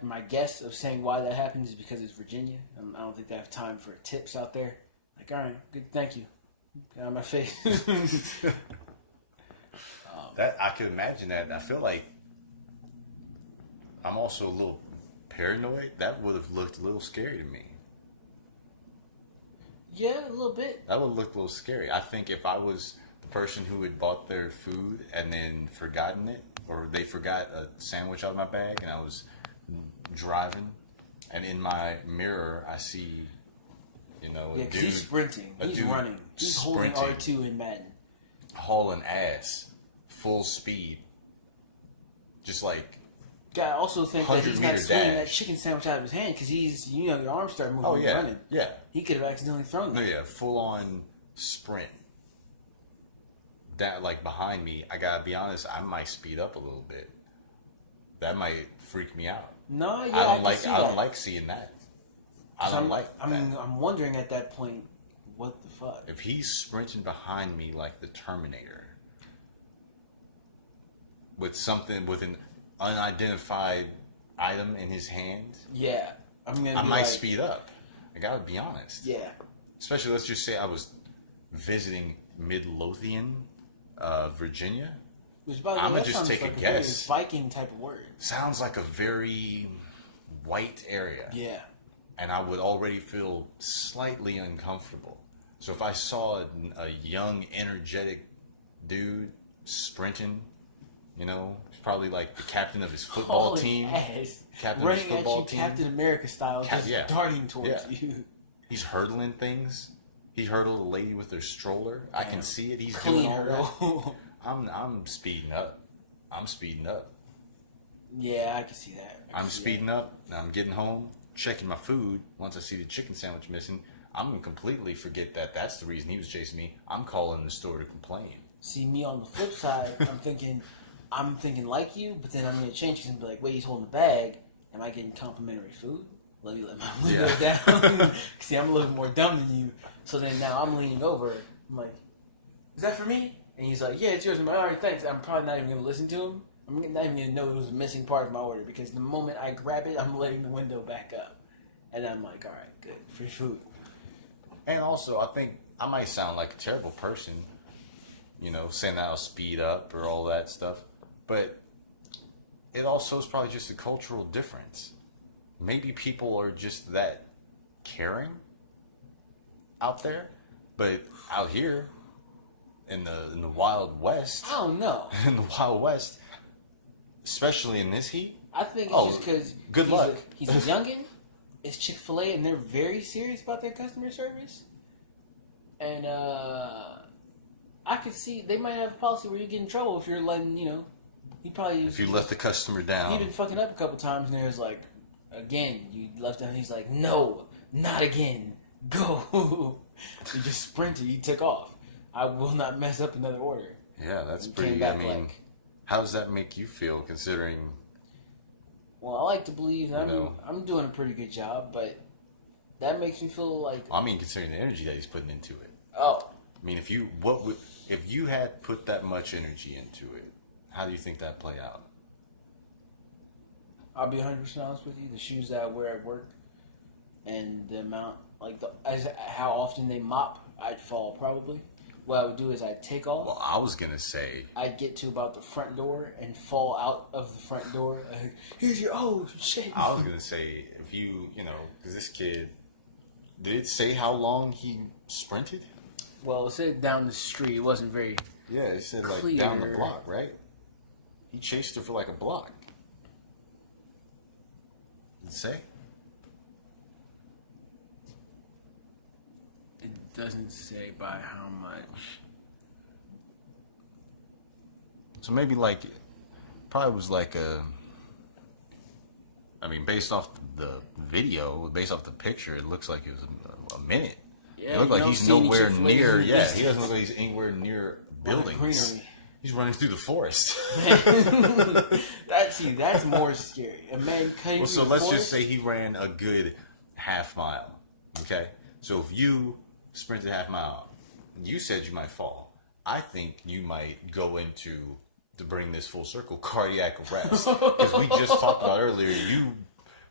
My guess of saying why that happens is because it's Virginia. I don't think they have time for tips out there. Like, all right, good, thank you. Get out of my face. That I could imagine that. I feel like I'm also a little paranoid. That would have looked a little scary to me. Yeah, a little bit. That would have looked a little scary. I think if I was the person who had bought their food and then forgotten it, or they forgot a sandwich out of my bag, and I was driving, and in my mirror I see, a Yeah, because dude, he's sprinting. He's running. He's holding sprinting, R2 in Madden. hauling ass, full speed, just like. I also think that he's not 100-meter swinging dash. that chicken sandwich out of his hand because he's, your arms start moving Oh and yeah, running. yeah. He could have accidentally thrown No, that. yeah, full on sprint. That like behind me, I gotta be honest, I might speed up a little bit. That might freak me out. No, yeah, I don't like seeing that. I don't like that. I'm wondering at that point, what the fuck? If he's sprinting behind me like the Terminator, with an unidentified item in his hand, Yeah, I might speed up. I gotta be honest. Yeah, Especially, let's just say I was visiting Midlothian, Virginia. which by the way, I'ma that just sounds take a like very guess. Viking type of word. Sounds like a very white area. Yeah, And I would already feel slightly uncomfortable. So if I saw a young, energetic dude sprinting, he's probably like the captain of his football Hauling team. ass, Captain of his running football at you, team. Captain America style, just Yeah. darting towards Yeah. you. He's hurdling things. He hurdled a lady with her stroller. I can see it. He's Clean doing all that. hurdle. I'm speeding up. I'm speeding up. Yeah, I can see that. I'm speeding up. I'm getting home, checking my food. Once I see the chicken sandwich missing, I'm gonna completely forget that that's the reason he was chasing me. I'm calling the store to complain. See, me on the flip side, I'm thinking like you, but then I'm gonna change it and be like, wait, he's holding the bag. Am I getting complimentary food? Let me let my window down. See, I'm a little more dumb than you. So then now I'm leaning over. I'm like, is that for me? And he's like, yeah, it's yours. I'm like, all right, thanks. I'm probably not even gonna listen to him. I'm not even gonna know it was a missing part of my order because the moment I grab it, I'm letting the window back up, and I'm like, all right, good, free food. And also, I think I might sound like a terrible person, saying that I'll speed up or all that stuff. But it also is probably just a cultural difference. Maybe people are just that caring out there, but out here in the Wild West, I don't know. in the Wild West, especially in this heat, I think it's Oh, just because good luck. He's a youngin'. It's Chick-fil-A, and they're very serious about their customer service. And I could see they might have a policy where you get in trouble if you're letting, he probably if you let the customer down, he'd been fucking up a couple times, and there's like, again, you left him. He's like, no, not again, go. You just sprinted. You took off. I will not mess up another order. yeah, that's And pretty. came back I mean, like, how does that make you feel, considering? well, I like to believe that You know. I'm doing a pretty good job, but that makes me feel like, I mean, considering the energy that he's putting into it. oh, I mean, if you had put that much energy into it, how do you think that play out? I'll be 100% honest with you. The shoes that I wear at work and the amount, how often they mop, I'd fall probably. What I would do is I'd take off. Well, I was gonna say, I'd get to about the front door and fall out of the front door. Here's your, oh, shit. if because this kid, did it say how long he sprinted? Well, it said down the street. It wasn't very. Yeah, it said like down the Clear. block, right? He chased her for like a block. Did it say? It doesn't say by how much. So maybe probably was like based off the video, based off the picture, it looks like it was a minute. Yeah, It looked like you don't he's see any nowhere Chick-fil-A near. in the Yeah, he distance. doesn't look like he's anywhere near buildings. Greenery. He's running through the forest. That's more scary. A man cutting Well, so through the let's forest? just say he ran a good half mile. Okay? So if you sprinted half mile, you said you might fall. I think you might go into, to bring this full circle, cardiac arrest. Because we just talked about earlier, you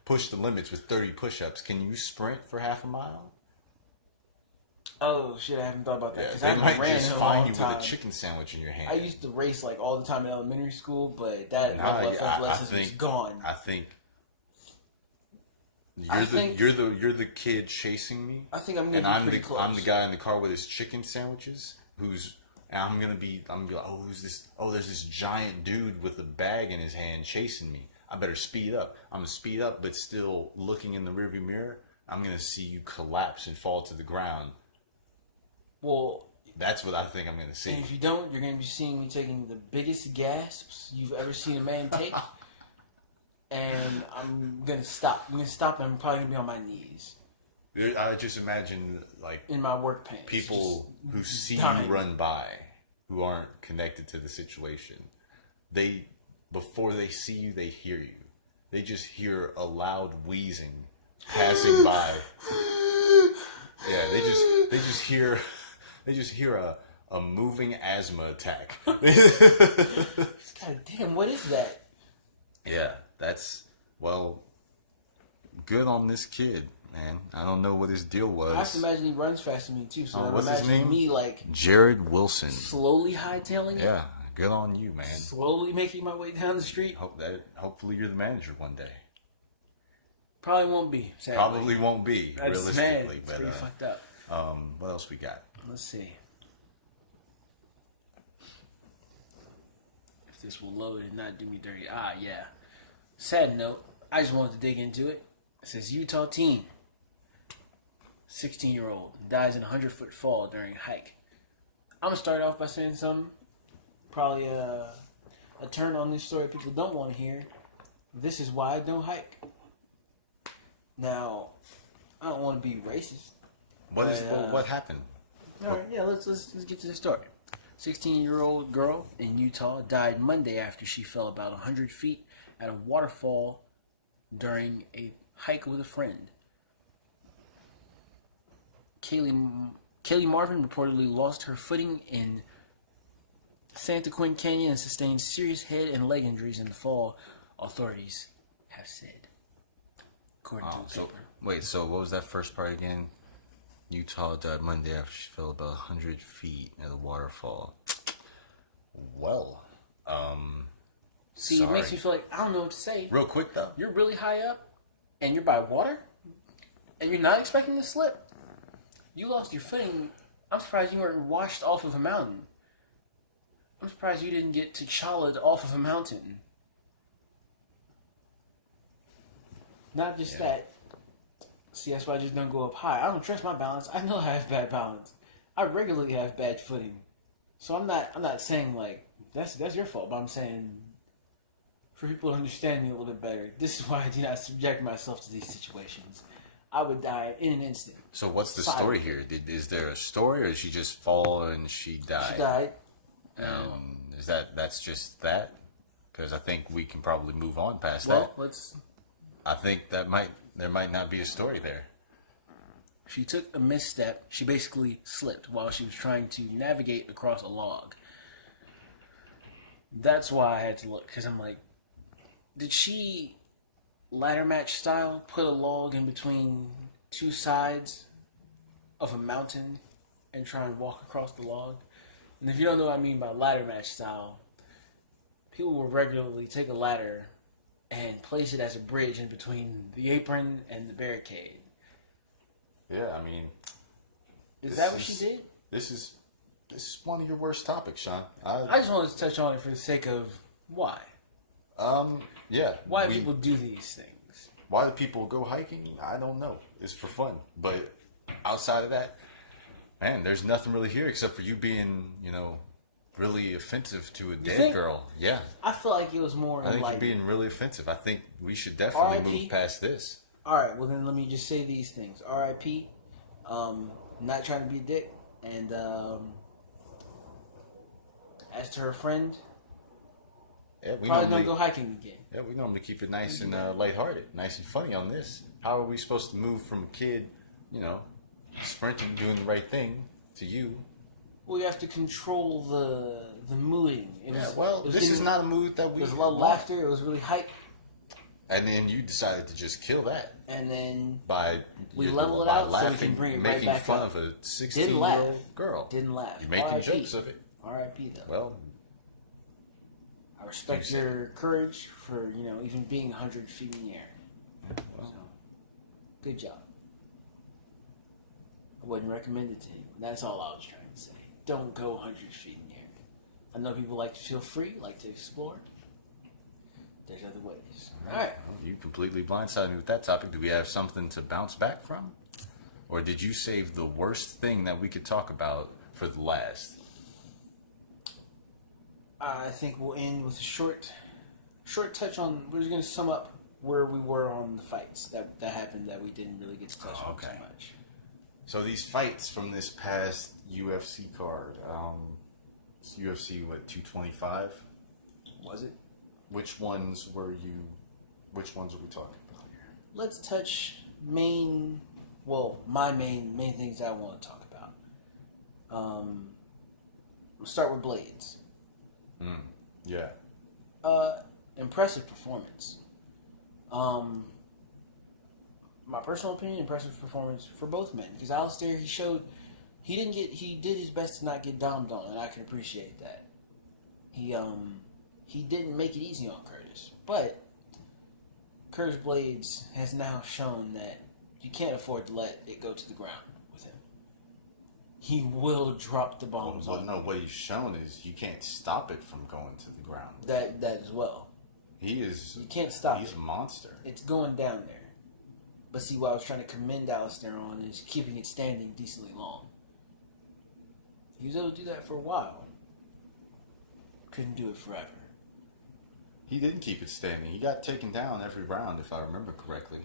push the limits with 30 push-ups. Can you sprint for half a mile? Oh shit! I haven't thought about that. Yeah, 'Cause I they haven't might ran just in a find long you time. with a chicken sandwich in your hand. I used to race like all the time in elementary school, but that Nah, level of I athleticism is think gone. I think I think- you're the kid chasing me. I think I'm gonna and be I'm pretty the close. I'm the guy in the car with his chicken sandwiches. I'm gonna be like, oh, who's this? Oh, there's this giant dude with a bag in his hand chasing me. I better speed up. I'm gonna speed up, but still looking in the rearview mirror. I'm gonna see you collapse and fall to the ground. Well, That's what I think I'm gonna see. and if you don't, you're gonna be seeing me taking the biggest gasps you've ever seen a man take. And I'm gonna stop. I'm gonna stop, and I'm probably gonna be on my knees I just imagine like in my work pants. people just who see dying. you run by, who aren't connected to the situation, before they see you, they hear you. They just hear a loud wheezing passing by. Yeah, they just hear a moving asthma attack. God damn, what is that? Yeah, good on this kid, man. I don't know what his deal was. I have to imagine he runs faster than me too. So I'm what's his imagining name? me like Jared Wilson. slowly hightailing it. Yeah, good on you, man. Slowly making my way down the street. Hopefully you're the manager one day. Probably won't be. Sadly. Probably won't be, That's realistically. mad. It's But pretty fucked up. what else we got? Let's see if this will load and not do me dirty. Yeah. Sad note. I just wanted to dig into it. It says Utah teen, 16-year-old, dies in a 100-foot fall during a hike. I'm gonna start off by saying something. Probably a turn on this story people don't want to hear. This is why I don't hike. Now, I don't want to be racist. What happened? All right, yeah, let's get to the story. 16-year-old girl in Utah died Monday after she fell about 100 feet at a waterfall during a hike with a friend. Kaylee Marvin reportedly lost her footing in Santa Quinn Canyon and sustained serious head and leg injuries in the fall, authorities have said. According to the paper. So what was that first part again? Utah died Monday after she fell about 100 feet at a waterfall. Well, See, sorry. it makes me feel like I don't know what to say. Real quick though. You're really high up, and you're by water, and you're not expecting to slip. You lost your footing. I'm surprised you weren't washed off of a mountain. I'm surprised you didn't get T'Challa'd off of a mountain. Not just that. See, that's why I just don't go up high. I don't trust my balance. I know I have bad balance. I regularly have bad footing. So I'm not saying like that's your fault, but I'm saying for people to understand me a little bit better, this is why I do not subject myself to these situations. I would die in an instant. So what's the story here? Is there a story, or did she just fall and she died? She died. Is that's just that? Because I think we can probably move on past Well, that. let's. I think there might not be a story there. She took a misstep. She basically slipped while she was trying to navigate across a log. That's why I had to look, because I'm like, did she ladder match style put a log in between two sides of a mountain and try and walk across the log? And if you don't know what I mean by ladder match style, people will regularly take a ladder and place it as a bridge in between the apron and the barricade. Yeah, I mean, Is that what she did? This is one of your worst topics, Sean. I just wanted to touch on it for the sake of why. Yeah. Why people do these things. Why do people go hiking? I don't know. It's for fun. But outside of that, man, there's nothing really here except for you being, really offensive to a dead think? girl. Yeah. I feel like it was more I think like... you're being really offensive. I think we should definitely R.I.P. move past this. Alright, well then let me just say these things. R.I.P. Not trying to be a dick. And As to her friend, Yeah, we probably normally gonna go hiking again. yeah we normally keep it nice and lighthearted, nice and funny on this. How are we supposed to move from a kid, you know, sprinting, doing the right thing, to you? We have to control the mooding. This is not a mood that we. There was a lot of laughter. It was really hype. And then you decided to just kill that And then by we level it out so we can bring it right making back fun up. of a Didn't laugh. 16-year-old girl. Didn't laugh. You're making R.I.P. jokes of it. R.I.P. though. Well, I respect your courage for, even being 100 feet in the air. well, So, good job. I wouldn't recommend it to you. That's all I was trying to say. Don't go 100 feet in the air. I know people like to feel free, like to explore. There's other ways. All right. well, you completely blindsided me with that topic. Do we have something to bounce back from? Or did you save the worst thing that we could talk about for the last? I think we'll end with a short touch on. We're just going to sum up where we were on the fights that happened that we didn't really get to touch on too much. So these fights from this past UFC card, it's UFC 225? Was it? Which ones were we talking about here? Let's touch my main things I want to talk about. We'll start with Blades. Yeah. Impressive performance. My personal opinion, impressive performance for both men. Because Alistair, he did his best to not get domed on, and I can appreciate that. He didn't make it easy on Curtis, but Curtis Blades has now shown that you can't afford to let it go to the ground with him. He will drop the bombs on you. What he's shown is you can't stop it from going to the ground. That as well. You can't stop He's it. a monster. It's going down there. But see, what I was trying to commend Alistair on is keeping it standing decently long. He was able to do that for a while. Couldn't do it forever. He didn't keep it standing. He got taken down every round, if I remember correctly.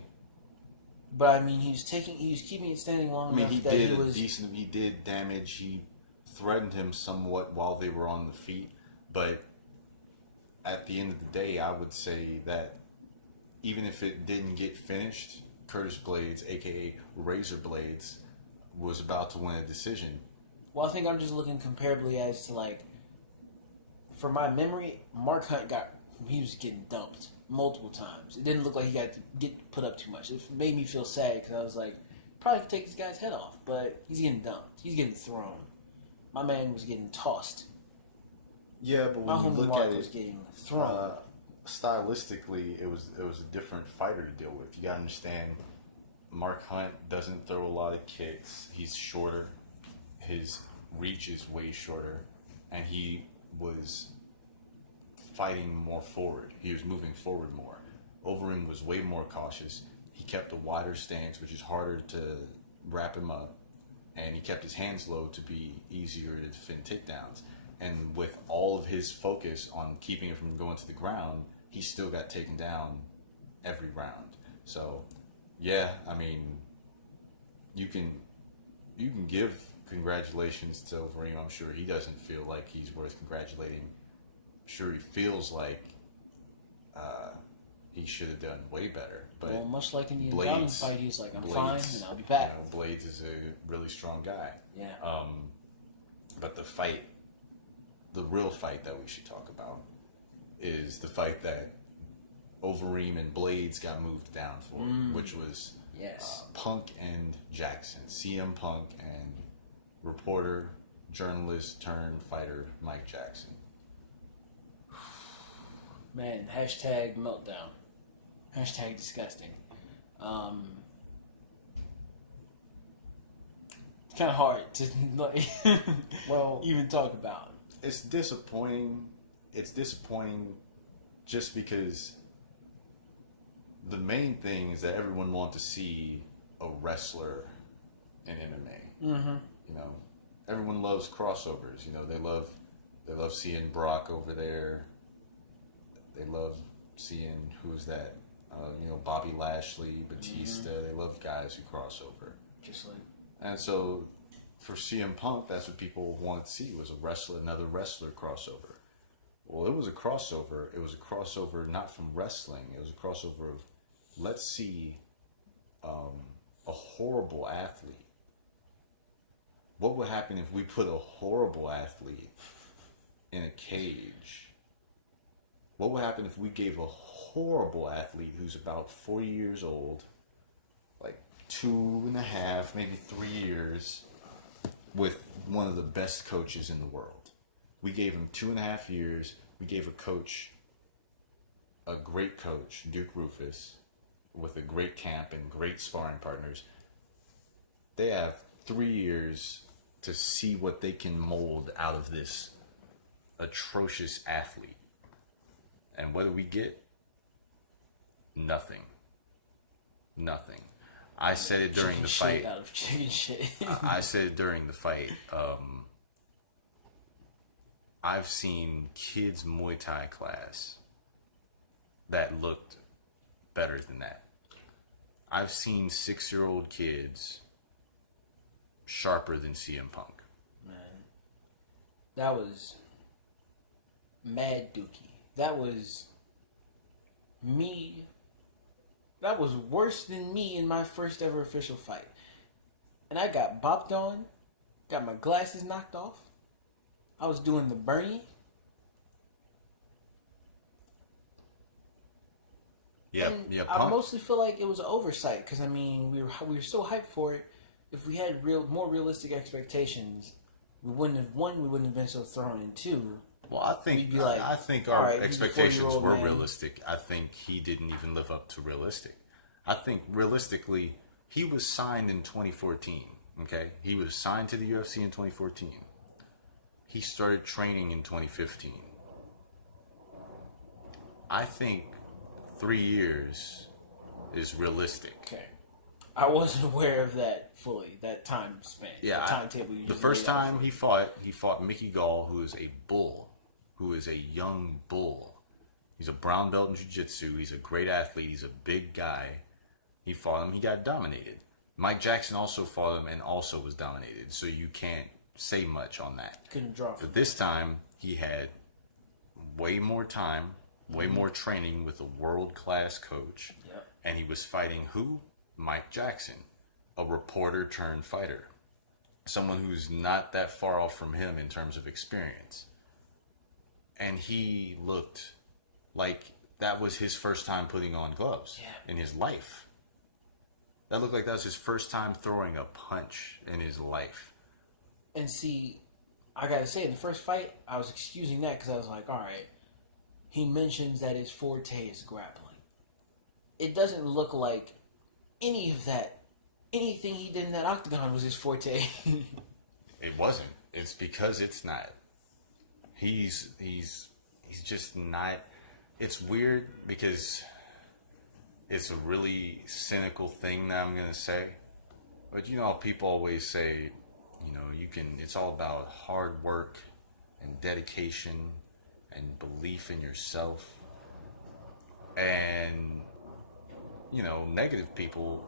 But I mean, he was keeping it standing long enough he that did he was he did damage. He threatened him somewhat while they were on the feet, but at the end of the day, I would say that even if it didn't get finished, Curtis Blades, aka Razor Blades, was about to win a decision. Well, I think I'm just looking comparably as to for my memory, Mark Hunt he was getting dumped multiple times. It didn't look like he got to get put up too much. It made me feel sad because I was like, probably could take this guy's head off, but he's getting dumped. He's getting thrown. My man was getting tossed. Yeah, but My when you homie look Mark at was it, getting thrown. stylistically, it was a different fighter to deal with. You gotta understand, Mark Hunt doesn't throw a lot of kicks. He's shorter. His reach is way shorter, and he was fighting more forward. He was moving forward more. Overeem was way more cautious. He kept a wider stance, which is harder to wrap him up, and he kept his hands low to be easier to defend takedowns. And with all of his focus on keeping it from going to the ground, he still got taken down every round. So, yeah, I mean, you can give congratulations to Overeem. I'm sure he doesn't feel like he's worth congratulating. Sure, he feels like he should have done way better. But Well, much like in the Blades- Javon fight, he's like, I'm Blades, fine and I'll be back. Blades is a really strong guy. Yeah. But the real fight that we should talk about is the fight that Overeem and Blades got moved down for, which was Yes. Punk and Jackson. CM Punk and reporter, journalist turned fighter Mike Jackson. Man, hashtag meltdown. Hashtag disgusting. It's kind of hard to even talk about. It's disappointing. It's disappointing just because the main thing is that everyone wants to see a wrestler in MMA. Mm-hmm. Everyone loves crossovers. They love seeing Brock over there. They love seeing who's that? Bobby Lashley, Batista. They love guys who cross over. Just like And so for CM Punk, that's what people wanted to see, was another wrestler crossover. Well, it was a crossover. It was a crossover not from wrestling. It was a crossover of, let's see a horrible athlete. What would happen if we put a horrible athlete in a cage? What would happen if we gave a horrible athlete who's about 40 years old, like 2.5, maybe 3 years, with one of the best coaches in the world? We gave him 2.5 years. We gave a great coach, Duke Rufus, with a great camp and great sparring partners. They have 3 years to see what they can mold out of this atrocious athlete. And what do we get? Nothing. Nothing. I said it during the fight. Out of chicken shit. I said it during the fight. I've seen kids' Muay Thai class that looked better than that. I've seen 6-year-old kids sharper than CM Punk. Man, that was mad dookie. That was me. That was worse than me in my first ever official fight. And I got bopped on, got my glasses knocked off. I was doing the Bernie. Yeah, I mostly feel like it was an oversight because, I mean, we were so hyped for it. If we had more realistic expectations, we wouldn't have won. We wouldn't have been so thrown in two. Well, I think Like, I think our right, expectations were man. realistic. I think he didn't even live up to realistic. I think realistically, he was signed in 2014. Okay, he was signed to the UFC in 2014. He started training in 2015. I think 3 years is realistic. Okay. I wasn't aware of that fully, that time span. Yeah, the timetable. The first time he fought Mickey Gall, who is a bull, who is a young bull. He's a brown belt in jiu-jitsu. He's a great athlete. He's a big guy. He fought him. He got dominated. Mike Jackson also fought him and also was dominated. So you can't say much on that. Couldn't draw. But this time he had way more time, way more training with a world-class coach. Yep. And he was fighting who? Mike Jackson, a reporter turned fighter. Someone who's not that far off from him in terms of experience. And he looked like that was his first time putting on gloves in his life. That looked like that was his first time throwing a punch in his life. And see, I gotta say, in the first fight, I was excusing that because I was like, all right, he mentions that his forte is grappling. It doesn't look like any of that, anything he did in that octagon was his forte. It wasn't. It's because it's not. He's just not. It's weird because it's a really cynical thing that I'm gonna say, but you know, people always say, you know, it's all about hard work and dedication and belief in yourself. And, you know, people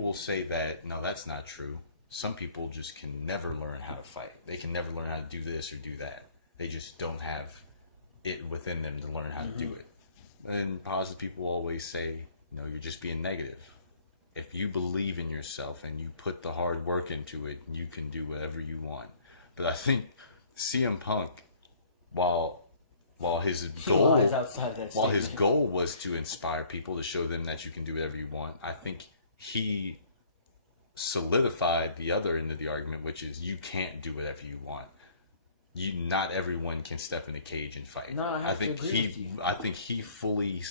will say that, no, that's not true. Some people just can never learn how to fight. They can never learn how to do this or do that. They just don't have it within them to learn how to do it. And positive people always say, no, you're just being negative. If you believe in yourself and you put the hard work into it, you can do whatever you want. But I think CM Punk, while his goal was to inspire people, to show them that you can do whatever you want, I think he solidified the other end of the argument, which is you can't do whatever you want. Not everyone can step in a cage and fight. No, I think he fully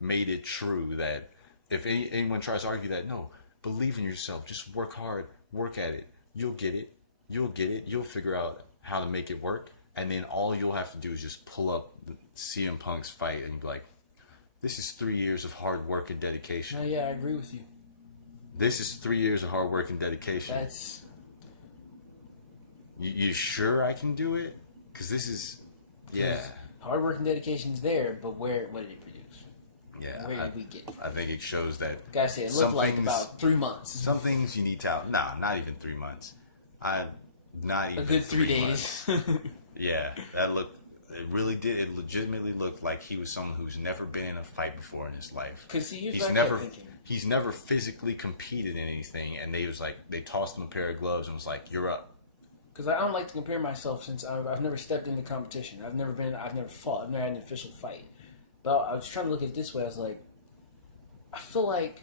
made it true that if anyone tries to argue that, no, believe in yourself, just work hard, work at it, you'll get it, you'll figure out how to make it work, and then all you'll have to do is just pull up CM Punk's fight and be like, this is 3 years of hard work and dedication. No, yeah, I agree with you. This is 3 years of hard work and dedication. That's... You sure I can do it? Because this is... Yeah. Hard work and dedication's there, but what did it produce? Yeah, Where did we get from? I think it shows that. Gotta say, it looked like about 3 months. Some things you need to not even 3 months. Not even a good 3 days. days. Yeah, that looked. It really did. It legitimately looked like he was someone who's never been in a fight before in his life. Because he's never physically competed in anything, and they tossed him a pair of gloves and was like, "You're up." Because I don't like to compare myself since I've never stepped into competition. I've never fought. I've never had an official fight. But I was trying to look at it this way. I was like, I feel like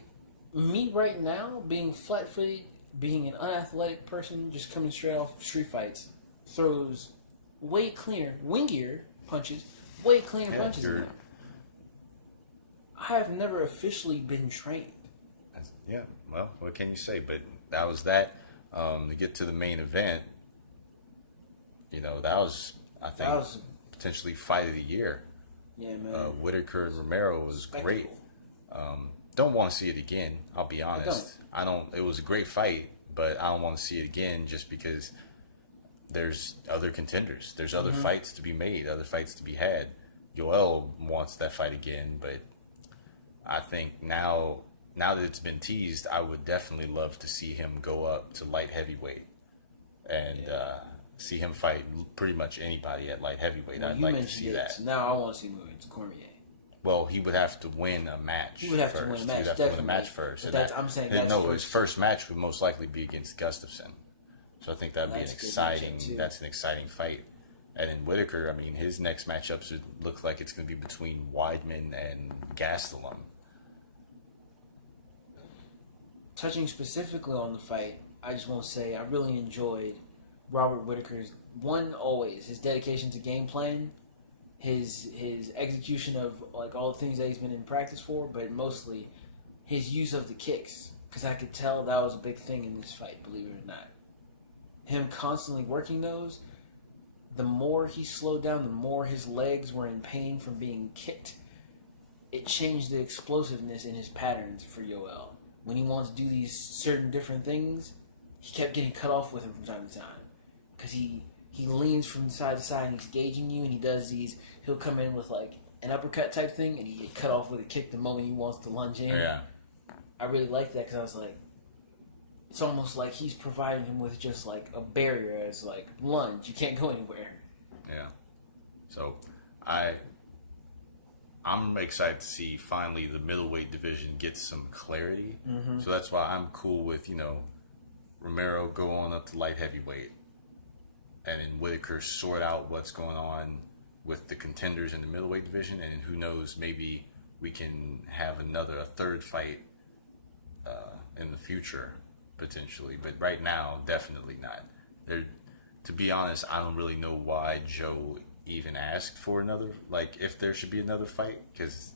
me right now, being flat-footed, being an unathletic person, just coming straight off street fights, throws way cleaner, wingier punches, way cleaner punches than him. I have never officially been trained. Yeah, well, what can you say? But that was that. To get to the main event, that was, I think, potentially fight of the year. Yeah, man. Whitaker Romero was great. Don't want to see it again. I'll be honest. I don't. It was a great fight, but I don't want to see it again just because there's other contenders. There's other fights to be made, other fights to be had. Yoel wants that fight again, but I think now that it's been teased, I would definitely love to see him go up to light heavyweight and see him fight pretty much anybody at light heavyweight. I'd like to see that. So now I want to see moving to Cormier. Well, he would have to win a match. He would have to win a match. He would have to win a match first. I'm saying that's his first match would most likely be against Gustafsson. So I think that'd be an exciting. That's an exciting fight. And then Whitaker, I mean, his next matchups look like it's going to be between Weidman and Gastelum. Touching specifically on the fight, I just want to say I really enjoyed Robert Whitaker's his dedication to game plan, his execution of like all the things that he's been in practice for, but mostly his use of the kicks, because I could tell that was a big thing in this fight, believe it or not. Him constantly working those, the more he slowed down, the more his legs were in pain from being kicked. It changed the explosiveness in his patterns for Yoel. When he wants to do these certain different things, he kept getting cut off with him from time to time. Because he leans from side to side and he's gauging you, and he does these, he'll come in with like an uppercut type thing, and he get cut off with a kick the moment he wants to lunge in. Yeah. I really like that because I was like, it's almost like he's providing him with just like a barrier as like lunge. You can't go anywhere. Yeah. So I'm excited to see finally the middleweight division get some clarity. Mm-hmm. So that's why I'm cool with, Romero go on up to light heavyweight, and then Whitaker sort out what's going on with the contenders in the middleweight division, and then who knows, maybe we can have a third fight in the future potentially. But right now, definitely not. To be honest, I don't really know why Joe even asked for another, like if there should be another fight, because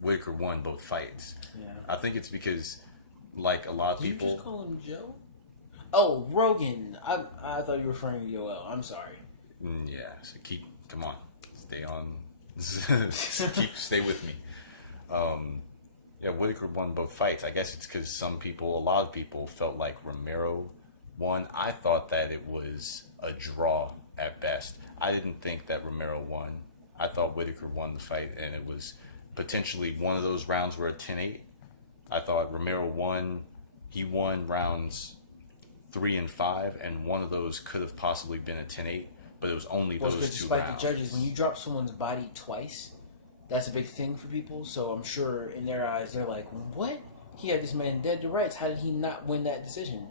Whitaker won both fights. Yeah. I think it's because, like a lot of people. Did you just call him Joe? Oh, Rogan. I thought you were referring to Yoel. I'm sorry. Yeah. So come on, stay on, stay with me. Yeah, Whitaker won both fights. I guess it's because a lot of people felt like Romero won. I thought that it was a draw at best. I didn't think that Romero won. I thought Whitaker won the fight, and it was potentially one of those rounds were a 10-8. I thought Romero won. He won rounds 3 and 5, and one of those could have possibly been a 10-8, but it was only those 2 rounds. Despite the judges, when you drop someone's body twice, that's a big thing for people. So I'm sure in their eyes, they're like, what? He had this man dead to rights. How did he not win that decision?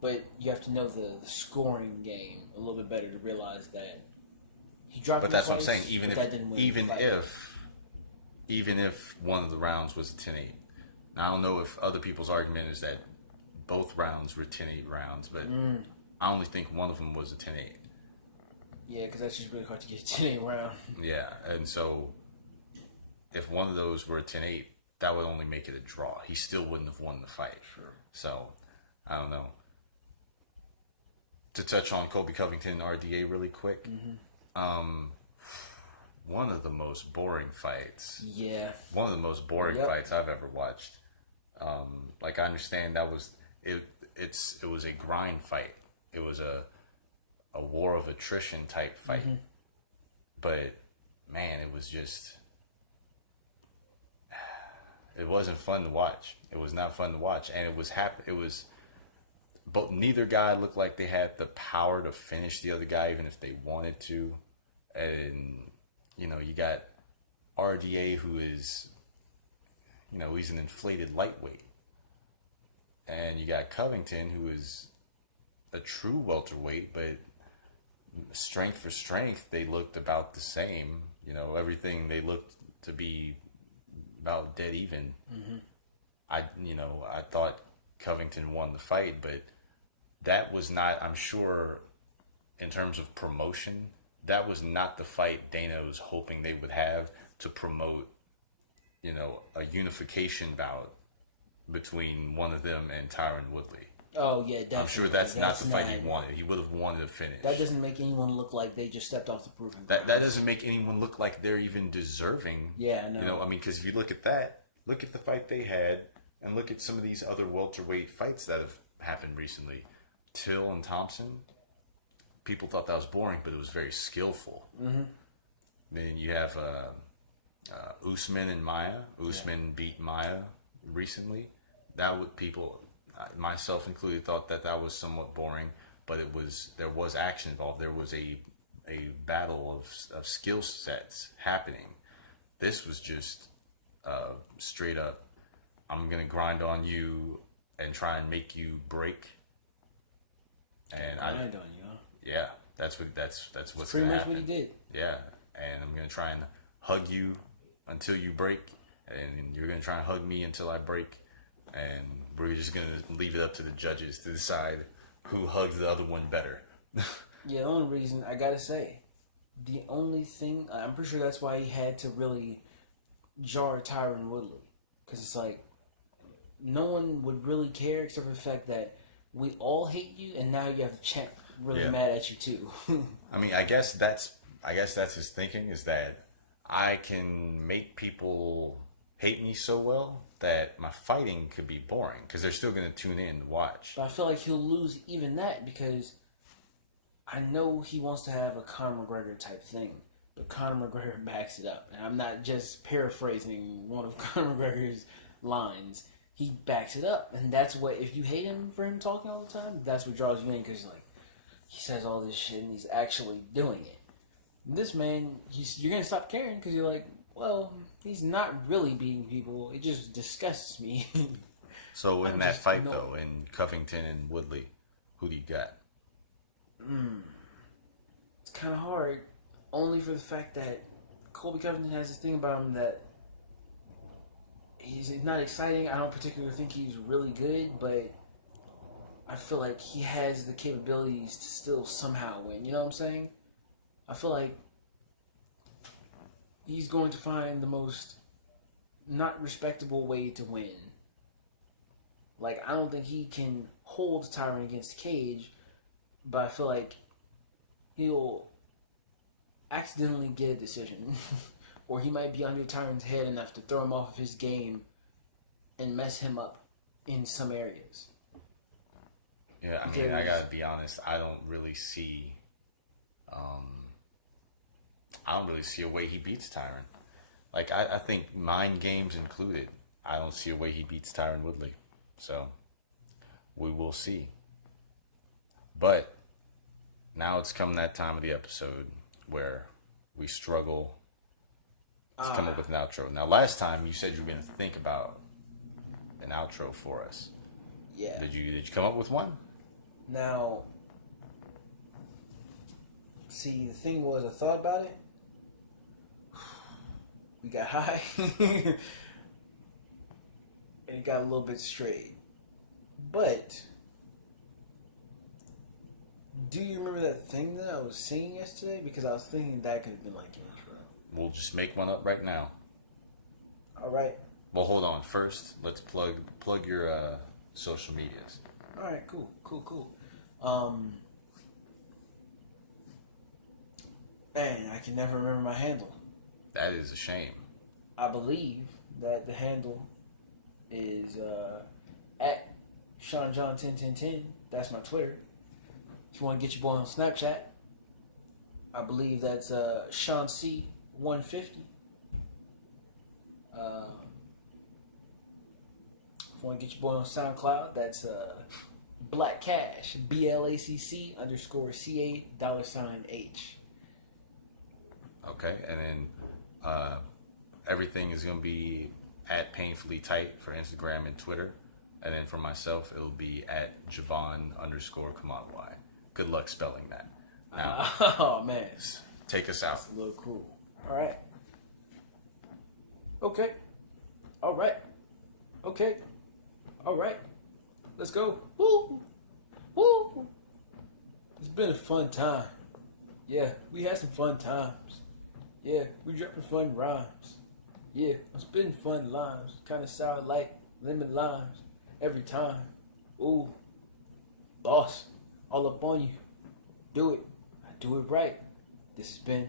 But you have to know the scoring game a little bit better to realize that he dropped. But that's twice, what I'm saying. Even if one of the rounds was a 10-8, now, I don't know if other people's argument is that both rounds were 10-8 rounds, but I only think one of them was a 10-8. Yeah, because that's just really hard to get a 10-8 round. Yeah, and so if one of those were a 10-8, that would only make it a draw. He still wouldn't have won the fight. Sure. So, I don't know. To touch on Colby Covington and RDA really quick, one of the most boring fights. Yeah. One of the most boring fights I've ever watched. I understand that was it. It was a grind fight. It was a war of attrition type fight. Mm-hmm. But man, it was just It wasn't fun to watch. It was not fun to watch, and it was It was, but neither guy looked like they had the power to finish the other guy, even if they wanted to. And you got RDA, who is, he's an inflated lightweight, and you got Covington, who is a true welterweight, but strength for strength, they looked about the same. Everything, they looked to be about dead even. Mm-hmm. I thought Covington won the fight, but that was not, I'm sure, in terms of promotion, that was not the fight Dana was hoping they would have to promote, a unification bout between one of them and Tyron Woodley. Oh, yeah, definitely. I'm sure that's not the fight he wanted. He would have wanted a finish. That doesn't make anyone look like they just stepped off the proving ground. That doesn't make anyone look like they're even deserving. Yeah, I know. Because if you look at that, look at the fight they had, and look at some of these other welterweight fights that have happened recently. Till and Thompson, people thought that was boring, but it was very skillful. Mm-hmm. Then you have Usman and Maia. Usman beat Maia recently. That would people, myself included, thought that was somewhat boring, but there was action involved. There was a battle of skill sets happening. This was just straight up, I'm gonna grind on you and try and make you break. And grind on you, huh? Yeah, that's what's pretty gonna much happen. what he did. Yeah, and I'm gonna try and hug you until you break, and you're gonna try and hug me until I break, and we're just gonna leave it up to the judges to decide who hugs the other one better. Yeah, the only reason, I gotta say, the only thing, I'm pretty sure that's why he had to really jar Tyron Woodley, because it's like no one would really care except for the fact that we all hate you, and now you have the champ really mad at you too. I mean, I guess that's his thinking, is that I can make people hate me so well that my fighting could be boring because they're still going to tune in to watch. But I feel like he'll lose even that because I know he wants to have a Conor McGregor type thing, but Conor McGregor backs it up. And I'm not just paraphrasing one of Conor McGregor's lines. He backs it up, and that's what, if you hate him for him talking all the time, that's what draws you in, because like, he says all this shit and he's actually doing it. This man, you're going to stop caring because you're like, well, he's not really beating people. It just disgusts me. So in that fight, though, in Covington and Woodley, who do you got? It's kind of hard, only for the fact that Colby Covington has this thing about him that he's not exciting. I don't particularly think he's really good, but I feel like he has the capabilities to still somehow win. You know what I'm saying? I feel like he's going to find the most not respectable way to win. Like, I don't think he can hold Tyron against Cage, but I feel like he'll accidentally get a decision. Or he might be under Tyron's head enough to throw him off of his game and mess him up in some areas. Yeah, I mean, I gotta be honest. I don't really see a way he beats Tyron. Like, I think mind games included, I don't see a way he beats Tyron Woodley. So, we will see. But, now it's come that time of the episode where we struggle to come up with an outro. Now, last time you said you were going to think about an outro for us. Yeah. Did you come up with one? Now, see, the thing was, I thought about it. We got high. And it got a little bit straight. But, do you remember that thing that I was singing yesterday? Because I was thinking that could have been like an intro. We'll just make one up right now. Alright. Well, hold on. First, let's plug your social medias. Alright, cool. Man, I can never remember my handle. That is a shame. I believe that the handle is at SeanJohn101010. That's my Twitter. If you want to get your boy on Snapchat, I believe that's SeanC150. Want to get your boy on SoundCloud? That's Black Cash, BLACC_CA $H. Okay, and then everything is going to be at Painfully Tight for Instagram and Twitter. And then for myself, it'll be at Javon_Kamatwai. Good luck spelling that. Now, Oh, man. take us out. That's a little cool. All right. Okay. All right. Okay. All right. Let's go. Woo! Woo! It's been a fun time. Yeah, we had some fun times. Yeah, we dropping fun rhymes. Yeah, I'm spitting fun lines. Kind of sour like lemon limes every time. Ooh, boss, all up on you. Do it. I do it right. This has been